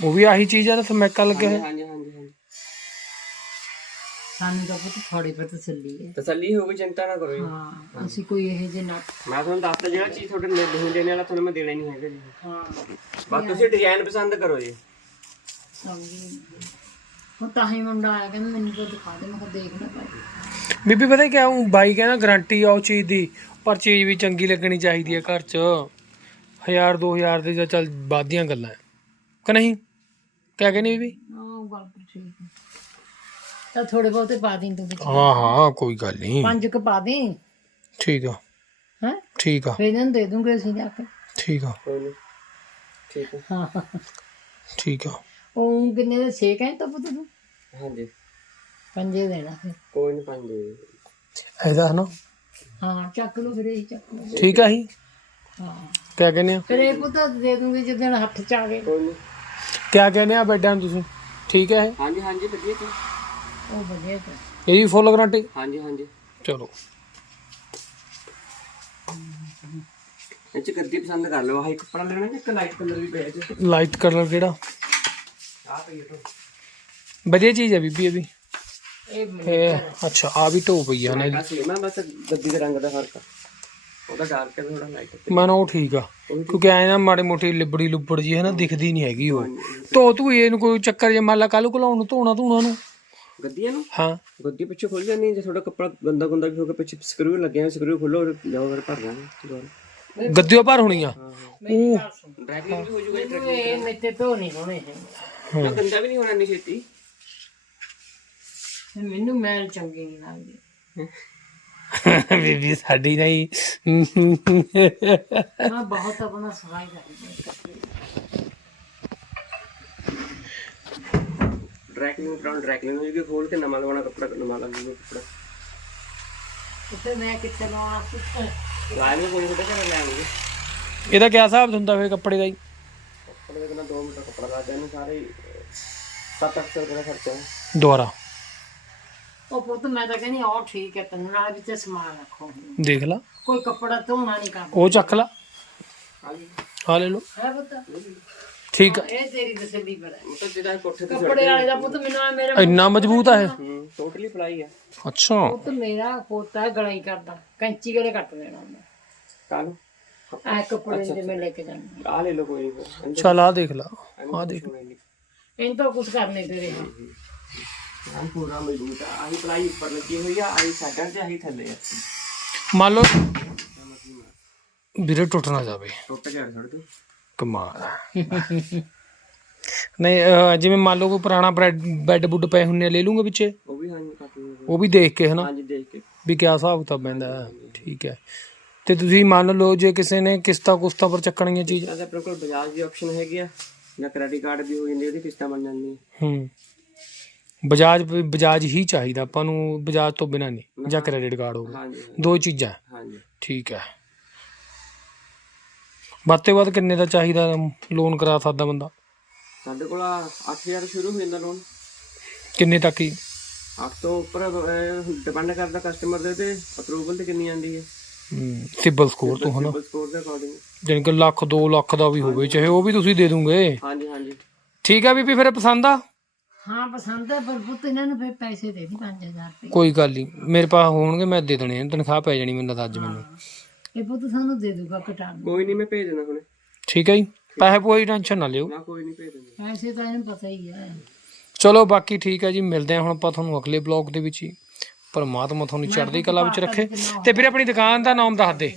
[SPEAKER 1] ਉਹ ਵੀ ਆਹੀ ਚੀਜ਼ ਆ ਨਾ ਸਮੈਕਾ ਲੱਗਿਆ ਹੋਇਆ
[SPEAKER 3] ਹਾਂਜੀ ਹਾਂਜੀ ਹਾਂਜੀ।
[SPEAKER 2] ਸਾਨੂੰ ਤਾਂ ਪੁੱਤ ਥੋੜੀ ਪਰ ਤਸੱਲੀ ਹੈ।
[SPEAKER 3] ਤਸੱਲੀ ਹੋ ਗਈ ਚਿੰਤਾ ਨਾ ਕਰੋ ਜੀ।
[SPEAKER 2] ਹਾਂ ਅਸੀਂ ਕੋਈ ਇਹੋ ਜਿਹੇ ਨਾ
[SPEAKER 3] ਮੈਂ ਤੁਹਾਨੂੰ ਦੱਸਦਾ ਜਿਹੜਾ ਚੀਜ਼ ਤੁਹਾਡੇ ਨਹੀਂ ਨਹੀਂ ਦੇਣੇ ਵਾਲਾ ਤੁਹਾਨੂੰ ਮੈਂ ਦੇਣਾ ਹੀ ਨਹੀਂ ਹੈਗਾ ਜੀ।
[SPEAKER 2] ਹਾਂ।
[SPEAKER 3] ਬਸ ਤੁਸੀਂ ਡਿਜ਼ਾਈਨ ਪਸੰਦ ਕਰੋ ਜੀ।
[SPEAKER 2] ਸਮਝੀ ਉਹ ਤਾਂ ਹੀ ਮੁੰਡਾ ਆਇਆ ਕਹਿੰਦਾ ਮੈਨੂੰ ਤਾਂ ਦਿਖਾ ਦੇ ਮੈਂ ਕਿਹਾ ਦੇਖ ਨਾ ਭਾਈ।
[SPEAKER 1] ਬੀਬੀ ਪਤਾ ਕਿਆ ਉਹ ਬਾਈ ਕਹਿੰਦਾ ਗਾਰੰਟੀ ਆ ਉਹ ਚੀਜ਼ ਦੀ ਪਰ ਚੀਜ਼ ਵੀ ਚੰਗੀ ਲੱਗਣੀ ਚਾਹੀਦੀ ਹੈ ਘਰ 'ਚ। ਹਜ਼ਾਰ 2000 ਦੇ ਜਾਂ ਚੱਲ ਬਾਦੀਆਂ ਗੱਲਾਂ ਹੈ ਕਿ ਨਹੀਂ? ਕਿਆ ਕਹਿੰਦੀ ਬੀਬੀ?
[SPEAKER 2] ਹਾਂ ਉਹ ਗੱਲ ਤਾਂ ਠੀਕ ਹੈ ਤਾਂ ਥੋੜੇ ਬਹੁਤੇ ਪਾ ਦੇਂ ਤੂੰ ਵਿੱਚ।
[SPEAKER 1] ਹਾਂ ਹਾਂ ਕੋਈ ਗੱਲ ਨਹੀਂ।
[SPEAKER 2] ਪੰਜ ਕ ਪਾ ਦੇ
[SPEAKER 1] ਠੀਕ ਆ।
[SPEAKER 2] ਹੈ?
[SPEAKER 1] ਠੀਕ ਆ।
[SPEAKER 2] ਫਿਰ ਇਹਨਾਂ ਨੂੰ ਦੇ ਦੂੰਗੇ ਅਸੀਂ ਜਾ ਕੇ।
[SPEAKER 1] ਠੀਕ ਆ।
[SPEAKER 3] ਕੋਈ ਨਹੀਂ ਠੀਕ ਹੈ
[SPEAKER 2] ਹਾਂ।
[SPEAKER 1] ਠੀਕ ਆ।
[SPEAKER 2] ਉਹ ਕਿੰਨੇ ਦੇ? ਛੇ ਕਹੇ ਤਾਂ ਪੁੱਤ ਤੂੰ?
[SPEAKER 3] ਹਾਂਜੀ।
[SPEAKER 2] ਪੰਜੇ ਦੇਣਾ ਫਿਰ।
[SPEAKER 3] ਕੋਈ ਨਹੀਂ ਪੰਜ।
[SPEAKER 1] ਐਦਾ ਹਨਾ?
[SPEAKER 2] ਹਾਂ ਚੱਕ ਲਓ ਫਿਰ ਇਹ ਚੱਕ ਲਓ।
[SPEAKER 1] ਠੀਕ ਆ ਹੀ?
[SPEAKER 2] ਹਾਂ।
[SPEAKER 1] ਕਿਆ ਕਹਿੰਦੇ ਆ?
[SPEAKER 2] ਫਿਰ ਇਹ ਪੁੱਤ ਦੇ ਦੂੰਗੇ ਜਦੋਂ ਹੱਥ ਚ ਆ ਗਏ।
[SPEAKER 3] ਕੋਈ ਨਹੀਂ
[SPEAKER 1] ਕਿਆ ਕਹਿੰਦੇ ਆ ਬੈਡਾਂ ਨੂੰ ਤੁਸੀਂ? ਠੀਕ ਹੈ ਇਹ?
[SPEAKER 3] ਹਾਂਜੀ ਹਾਂਜੀ ਵਧੀਆ ਜੀ।
[SPEAKER 2] ਉਹ ਵਧੀਆ ਤਾਂ
[SPEAKER 1] ਇਹਦੀ ਫੁੱਲ ਗਾਰੰਟੀ
[SPEAKER 3] ਹਾਂਜੀ ਹਾਂਜੀ।
[SPEAKER 1] ਚਲੋ।
[SPEAKER 3] ਇਹ ਚ ਗੱਦੀ ਪਸੰਦ ਕਰ ਲਓ। ਆਹ ਇੱਕ ਕੱਪੜਾ ਲੈਣਾ ਕਿ ਇੱਕ ਲਾਈਟ ਕਲਰ ਵੀ ਪਿਆ ਜੀ।
[SPEAKER 1] ਲਾਈਟ ਕਲਰ ਕਿਹੜਾ?
[SPEAKER 3] ਆਹ ਪਈ ਹੈ
[SPEAKER 1] ਵਧੀਆ ਚੀਜ਼ ਹੈ ਬੀਬੀ ਇਹ ਵੀ।
[SPEAKER 2] ਇਹ
[SPEAKER 1] ਇਹ ਅੱਛਾ ਆ ਵੀ ਢੋ ਪਈ ਆ ਨਾ। ਇਹਦੀ।
[SPEAKER 3] ਬਸ ਇਹ ਮੈਂ ਬਸ ਗੱਦੀ ਦੇ ਰੰਗ ਦਾ ਫ਼ਰਕ ਆ। ਉਹਦਾ ਡਾਰਕ ਹੈ ਥੋੜਾ ਲਾਈਟ
[SPEAKER 1] ਮੈਂ ਨਾ ਉਹ ਠੀਕ ਆ ਕਿਉਂਕਿ ਐ ਨਾ ਮਾੜੇ ਮੋਟੀ ਲਿਬੜੀ ਲੁਬੜ ਜੀ ਹੈ ਨਾ ਦਿਖਦੀ ਨਹੀਂ ਹੈਗੀ ਉਹ। ਧੋ ਤੂੰ ਇਹਨੂੰ ਕੋਈ ਚੱਕਰ ਜੇ ਮੰਨ ਲਾ ਕੱਲ ਨੂੰ ਧੋਣਾ ਧੋਣਾ ਨੂੰ।
[SPEAKER 3] ਗੱਦੀਆਂ ਨੂੰ?
[SPEAKER 1] ਹਾਂ।
[SPEAKER 3] ਗੱਦੀ ਪਿੱਛੇ ਖੁੱਲ ਜਾਂਦੀ ਹੈ ਜੇ ਤੁਹਾਡਾ ਕੱਪੜਾ ਗੰਦਾ ਗੁੰਦਾ ਵੀ ਹੋ ਗਿਆ ਪਿੱਛੇ ਸਕਰੂ ਲੱਗੇ ਆ ਸਕਰੂ ਖੋਲੋ ਜਾਓ ਫਿਰ ਭਰ ਜਾਣਾ ਦੁਬਾਰਾ।
[SPEAKER 1] ਗੱਦਿਓ ਭਰ ਹੋਣੀ ਆ ਉਹ
[SPEAKER 3] ਡਰੈਗ ਵੀ ਹੋ ਜਾਊਗਾ ਜੀ
[SPEAKER 2] ਮੈਨੂੰ ਇਹ ਮੇਤੇ ਤੋਂ ਨਹੀਂ ਹੋਣੇ ਹੈ।
[SPEAKER 3] ਨਾ ਗੰਦਾ ਵੀ ਨਹੀਂ ਹੋਣਾ ਇੰਨੀ ਛੇਤੀ?
[SPEAKER 2] ਮੈਨੂੰ ਮੈਲ ਚੰਗੀ ਨਹੀਂ ਲੱਗਦੀ।
[SPEAKER 1] ਬੀਬੀ ਸਾਡੀ ਨਹੀਂ
[SPEAKER 2] ਮੈਂ ਬਹੁਤ ਆਪਣਾ ਸਫ਼ਾਈ ਕਰਦੀ ਹਾਂ।
[SPEAKER 3] ਡਰੈਕਲਿੰਗ ਕਰਾਉਣ ਡਰੈਕਲਿੰਗ ਹੋਏਗੀ ਖੋਲ ਕੇ ਨਵਾਂ ਲਵਾਉਣਾ ਕੱਪੜਾ ਨਵਾਂ ਲੱਗੂਗਾ ਕੱਪੜਾ।
[SPEAKER 2] ਉੱਥੇ ਮੈਂ ਕਿੱਥੇ ਲਾਉਣਾ ਸੀ
[SPEAKER 3] ਲਾਈਨ ਨੂੰ ਕੋਈ ਕਿਤੇ ਕਰ ਲੈਣਗੇ
[SPEAKER 1] ਇਹਦਾ ਕੀ ਹਿਸਾਬ ਹੁੰਦਾ ਫਿਰ ਕੱਪੜੇ ਦਾ ਜੀ?
[SPEAKER 3] ਕੱਪੜੇ ਦਾ ਕਿੰਨਾ 2 ਮੀਟਰ ਕੱਪੜਾ ਲੱਗਦਾ ਇਹਨੂੰ ਸਾਰੇ 7-800 ਰੁਪਏ ਦਾ ਖਰਚਾ ਹੈ।
[SPEAKER 1] ਦੁਬਾਰਾ।
[SPEAKER 2] ਉਹ ਪੁੱਤ ਮੈਂ ਤਾਂ ਕਹਿੰਦੀ ਉਹ ਠੀਕ ਹੈ ਤੈਨੂੰ ਨਾਲ ਵਿੱਚ ਸਮਾਨ ਰੱਖੋ।
[SPEAKER 1] ਦੇਖ ਲਾ।
[SPEAKER 2] ਕੋਈ ਕੱਪੜਾ ਧੋਣਾ ਨਹੀਂ ਕਰਦਾ।
[SPEAKER 1] ਉਹ ਚੱਕ ਲਾ। ਆ ਲੈ ਲਓ।
[SPEAKER 2] ਹੈ ਪੁੱਤ?
[SPEAKER 1] ਠੀਕ ਆ
[SPEAKER 2] ਇਹ ਤੇਰੀ ਤਸੱਲੀ ਬੜਾ
[SPEAKER 3] ਮਤਲਬ ਜਿਹੜਾ ਕੋਠੇ ਤੇ
[SPEAKER 2] ਕੱਪੜੇ ਵਾਲੇ ਦਾ ਪੁੱਤ ਮੈਨੂੰ ਆ ਮੇਰਾ
[SPEAKER 1] ਇੰਨਾ ਮਜ਼ਬੂਤ ਆ ਇਹ?
[SPEAKER 3] ਹੂੰ ਟੋਟਲੀ ਫਲਾਈ ਆ।
[SPEAKER 1] ਅੱਛਾ।
[SPEAKER 2] ਪੁੱਤ ਮੇਰਾ ਪੋਤਾ ਗਲਾਈ ਕਰਦਾ। ਕੈਂਚੀ ਗਲੇ ਕੱਟ ਲੈਣਾ ਉਹਨੇ?
[SPEAKER 3] ਕੱਲ
[SPEAKER 2] ਆ ਕੱਪੜੇ ਜੇ ਮੈਂ ਲੈ ਕੇ ਜਾਣਾ
[SPEAKER 3] ਆ। ਲੈ ਲਓ ਕੋਈ ਨਹੀਂ
[SPEAKER 1] ਚੱਲ ਆ ਦੇਖ ਲਾ। ਆ ਦੇਖ।
[SPEAKER 2] ਇਹਨੂੰ ਤਾਂ ਕੁਝ ਕਰਨੇ ਤੇਰੇ ਹਾਂ
[SPEAKER 3] ਆ। ਪੂਰਾ ਮਜ਼ਬੂਤ ਆ। ਆਹੀ ਫਲਾਈ ਉੱਪਰ ਲੱਗੀ ਹੋਈ ਆ ਆਹੀ ਸਾਈਡਾਂ ਤੇ ਆਹੀ ਥੱਲੇ ਆ।
[SPEAKER 1] ਮੰਨ ਲਓ ਵੀਰੇ ਟੁੱਟ ਨਾ ਜਾਵੇ।
[SPEAKER 3] ਟੁੱਟ ਗਿਆ ਛੱਡ ਤੂੰ
[SPEAKER 1] ਕਮਾਲ ਆ। ਨਹੀਂ ਅਹ, ਜਿਵੇਂ ਮੰਨ ਲਓ ਕੋਈ ਪੁਰਾਣਾ ਬੈੱਡ ਬੈੱਡ ਬੁੱਡ ਪਏ ਹੁੰਨੇ ਆ, ਲੈ ਲੂੰਗਾ ਵਿੱਚੇ
[SPEAKER 3] ਉਹ ਵੀ ਹਾਂਜੀ ਕਾਫੀ
[SPEAKER 1] ਉਹ ਵੀ ਦੇਖ ਕੇ ਹਨਾ?
[SPEAKER 3] ਹਾਂਜੀ ਦੇਖ ਕੇ।
[SPEAKER 1] ਵੀ ਕਿਆ ਹਿਸਾਬ ਕਿਤਾਬ ਪੈਂਦਾ ਹੈ। ਠੀਕ ਹੈ। ਤੇ ਤੁਸੀਂ ਮੰਨ ਲਓ ਜੇ ਕਿਸੇ ਨੇ ਕਿਸ਼ਤਾਂ ਕੁਸ਼ਤਾਂ ਪਰ ਚੱਕਣੀਆਂ ਚੀਜ਼
[SPEAKER 3] ਅਗਰ ਆਪਣੇ ਕੋਲ ਬਜਾਜ ਦੀ ਆਪਸ਼ਨ ਹੈਗੀ ਆ। ਜਾਂ ਕ੍ਰੈਡਿਟ ਕਾਰਡ ਵੀ ਹੋ ਜਾਂਦੀ ਉਹਦੀ ਕਿਸ਼ਤਾਂ ਬਣ ਜਾਂਦੀਆਂ।
[SPEAKER 1] ਹੂੰ। ਬਜਾਜ ਬਜਾਜ ਹੀ ਚਾਹੀਦਾ ਆਪਾਂ ਨੂੰ ਬਜਾਜ ਤੋਂ ਬਿਨਾ ਨਹੀਂ ਜਾਂ ਕ੍ਰੈਡਿਟ ਕਾਰਡ ਹੋਵੇ
[SPEAKER 3] ਹਾਂਜੀ।
[SPEAKER 1] ਦੋ ਚੀਜ਼ਾਂ।
[SPEAKER 3] ਹਾਂਜੀ।
[SPEAKER 1] ਠੀਕ ਹੈ। ਵੱਧ ਤੋਂ ਵੱਧ ਕਿੰਨੇ ਦਾ ਚਾਹੀਦਾ ਲੋਨ ਕਰਾ ਸਕਦਾ ਬੰਦਾ?
[SPEAKER 3] ਸਾਡੇ ਕੋਲ 8000 ਸ਼ੁਰੂ ਹੋ ਜਾਂਦਾ ਲੋਨ
[SPEAKER 1] ਕਿੰਨੇ ਤੱਕ ਹੀ
[SPEAKER 3] 8 ਤੋਂ ਉੱਪਰ ਡਿਪੈਂਡ ਕਰਦਾ ਕਸਟਮਰ ਦੇ ਤੇ ਅਪਰੂਵਲ ਤੇ ਕਿੰਨੀ ਆਂਦੀ ਹੈ।
[SPEAKER 1] ਸਿਬਲ ਸਕੋਰ ਤੋਂ ਹਨਾ?
[SPEAKER 3] ਸਕੋਰ ਦੇ ਅਕੋਰਡਿੰਗ
[SPEAKER 1] ਜਾਣੀ ਕਿ ਲੱਖ 2 ਲੱਖ ਦਾ ਵੀ ਹੋਵੇ ਚਾਹੇ ਉਹ ਵੀ ਤੁਸੀਂ ਦੇ ਦੋਗੇ।
[SPEAKER 3] ਹਾਂਜੀ ਹਾਂਜੀ।
[SPEAKER 1] ਠੀਕ ਹੈ ਬੀਬੀ ਫਿਰ ਪਸੰਦ ਆ?
[SPEAKER 2] ਹਾਂ ਪਸੰਦ ਹੈ ਪਰ ਪੁੱਤ ਇਹਨਾਂ ਨੂੰ ਫਿਰ ਪੈਸੇ ਦੇ ਦੀ 5000 ਰੁਪਏ।
[SPEAKER 1] ਕੋਈ ਗੱਲ ਨਹੀਂ ਮੇਰੇ ਪਾਸ ਹੋਣਗੇ ਮੈਂ ਦੇ ਦੇਣੇ ਆ ਤਨਖਾਹ ਪੈ ਜਾਣੀ ਮੈਨੂੰ ਤਾਂ ਅੱਜ ਮੈਨੂੰ।
[SPEAKER 2] ਇਹ ਪੁੱਤ ਸਾਨੂੰ ਦੇ ਦੂਗਾ ਘਟਾ ਦੂ
[SPEAKER 3] ਕੋਈ ਨਹੀਂ ਮੈਂ ਭੇਜ ਦੇਣਾ ਹੁਣੇ।
[SPEAKER 1] ਠੀਕ ਹੈ ਜੀ ਪੈਸੇ ਪੂਰੀ ਟੈਨਸ਼ਨ ਨਾ ਲਿਓ।
[SPEAKER 3] ਨਾ ਕੋਈ ਨਹੀਂ ਭੇਜ ਦੇਣਾ
[SPEAKER 2] ਪੈਸੇ ਤਾਂ ਇਹਨੂੰ ਪਤਾ ਹੀ ਹੈ।
[SPEAKER 1] ਚਲੋ ਬਾਕੀ ਠੀਕ ਹੈ ਜੀ ਮਿਲਦੇ ਹਾਂ ਹੁਣ ਆਪਾਂ ਤੁਹਾਨੂੰ ਅਗਲੇ ਬਲੌਗ ਦੇ ਵਿੱਚ ਹੀ। ਪਰਮਾਤਮਾ ਤੁਹਾਨੂੰ ਚੜ੍ਹਦੀ ਕਲਾ ਵਿੱਚ ਰੱਖੇ। ਤੇ ਫਿਰ ਆਪਣੀ ਦੁਕਾਨ ਦਾ ਨਾਮ ਦੱਸ ਦੇ।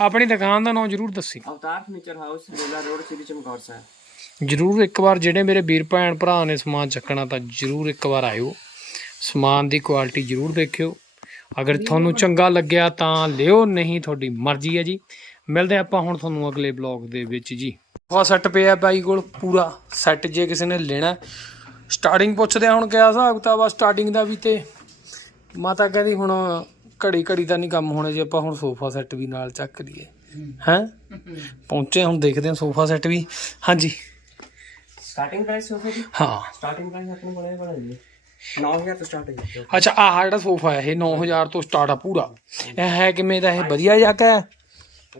[SPEAKER 1] ਆਪਣੀ ਦੁਕਾਨ ਦਾ ਨਾਮ ਜ਼ਰੂਰ ਦੱਸੀ।
[SPEAKER 3] Avtar furniture house Rela road Sri Chamkaur Sahib.
[SPEAKER 1] ਜ਼ਰੂਰ ਇੱਕ ਵਾਰ ਜਿਹੜੇ ਮੇਰੇ ਵੀਰ ਭੈਣ ਭਰਾ ਨੇ ਸਮਾਨ ਚੱਕਣਾ ਤਾਂ ਜ਼ਰੂਰ ਇੱਕ ਵਾਰ ਆਇਓ। ਸਮਾਨ ਦੀ ਕੁਆਲਿਟੀ ਜ਼ਰੂਰ ਦੇਖਿਓ। ਅਗਰ ਤੁਹਾਨੂੰ ਚੰਗਾ ਲੱਗਿਆ ਤਾਂ ਲਿਓ ਨਹੀਂ ਤੁਹਾਡੀ ਮਰਜ਼ੀ ਹੈ ਜੀ। ਮਿਲਦੇ ਆਪਾਂ ਹੁਣ ਤੁਹਾਨੂੰ ਅਗਲੇ ਬਲੌਗ ਦੇ ਵਿੱਚ ਜੀ। ਉਹ ਸੈੱਟ ਪਿਆ ਬਾਈ ਕੋਲ ਪੂਰਾ ਸੈੱਟ ਜੇ ਕਿਸੇ ਨੇ ਲੈਣਾ ਸਟਾਰਟਿੰਗ ਪੁੱਛਦੇ ਆ ਹੁਣ ਕਿਆ ਹਿਸਾਬ ਕਿਤਾਬ ਆ ਸਟਾਰਟਿੰਗ ਦਾ ਵੀ ਤੇ। ਮਾਤਾ ਕਹਿੰਦੀ ਹੁਣ ਘੜੀ ਘੜੀ ਤਾਂ ਨਹੀਂ ਕੰਮ ਹੋਣਾ ਜੇ ਆਪਾਂ ਹੁਣ ਸੋਫਾ ਸੈੱਟ ਵੀ ਨਾਲ ਚੱਕ ਲਈਏ। ਹੈ? ਪਹੁੰਚੇ ਹੁਣ ਦੇਖਦੇ ਹਾਂ ਸੋਫਾ ਸੈੱਟ ਵੀ। ਹਾਂਜੀ।
[SPEAKER 3] ਸਟਾਰਟਿੰਗ ਪ੍ਰਾਈਸ ਸੋਫੇ ਦੀ?
[SPEAKER 1] ਹਾਂ।
[SPEAKER 3] ਸਟਾਰਟਿੰਗ ਪ੍ਰਾਈਸ ਆਪਣੇ ਕੋਲ ਬਣਾ ਜੀ। 9000 ਤੋਂ ਸਟਾਰਟ ਹੈ। ਜੀ
[SPEAKER 1] ਅੱਛਾ ਆਹ ਜਿਹੜਾ ਸੋਫਾ ਹੈ ਇਹ 9000 ਤੋਂ ਸਟਾਰਟ ਆ ਪੂਰਾ। ਇਹ ਹੈ ਕਿਵੇਂ ਦਾ ਇਹ ਵਧੀਆ ਜਾ ਕੇ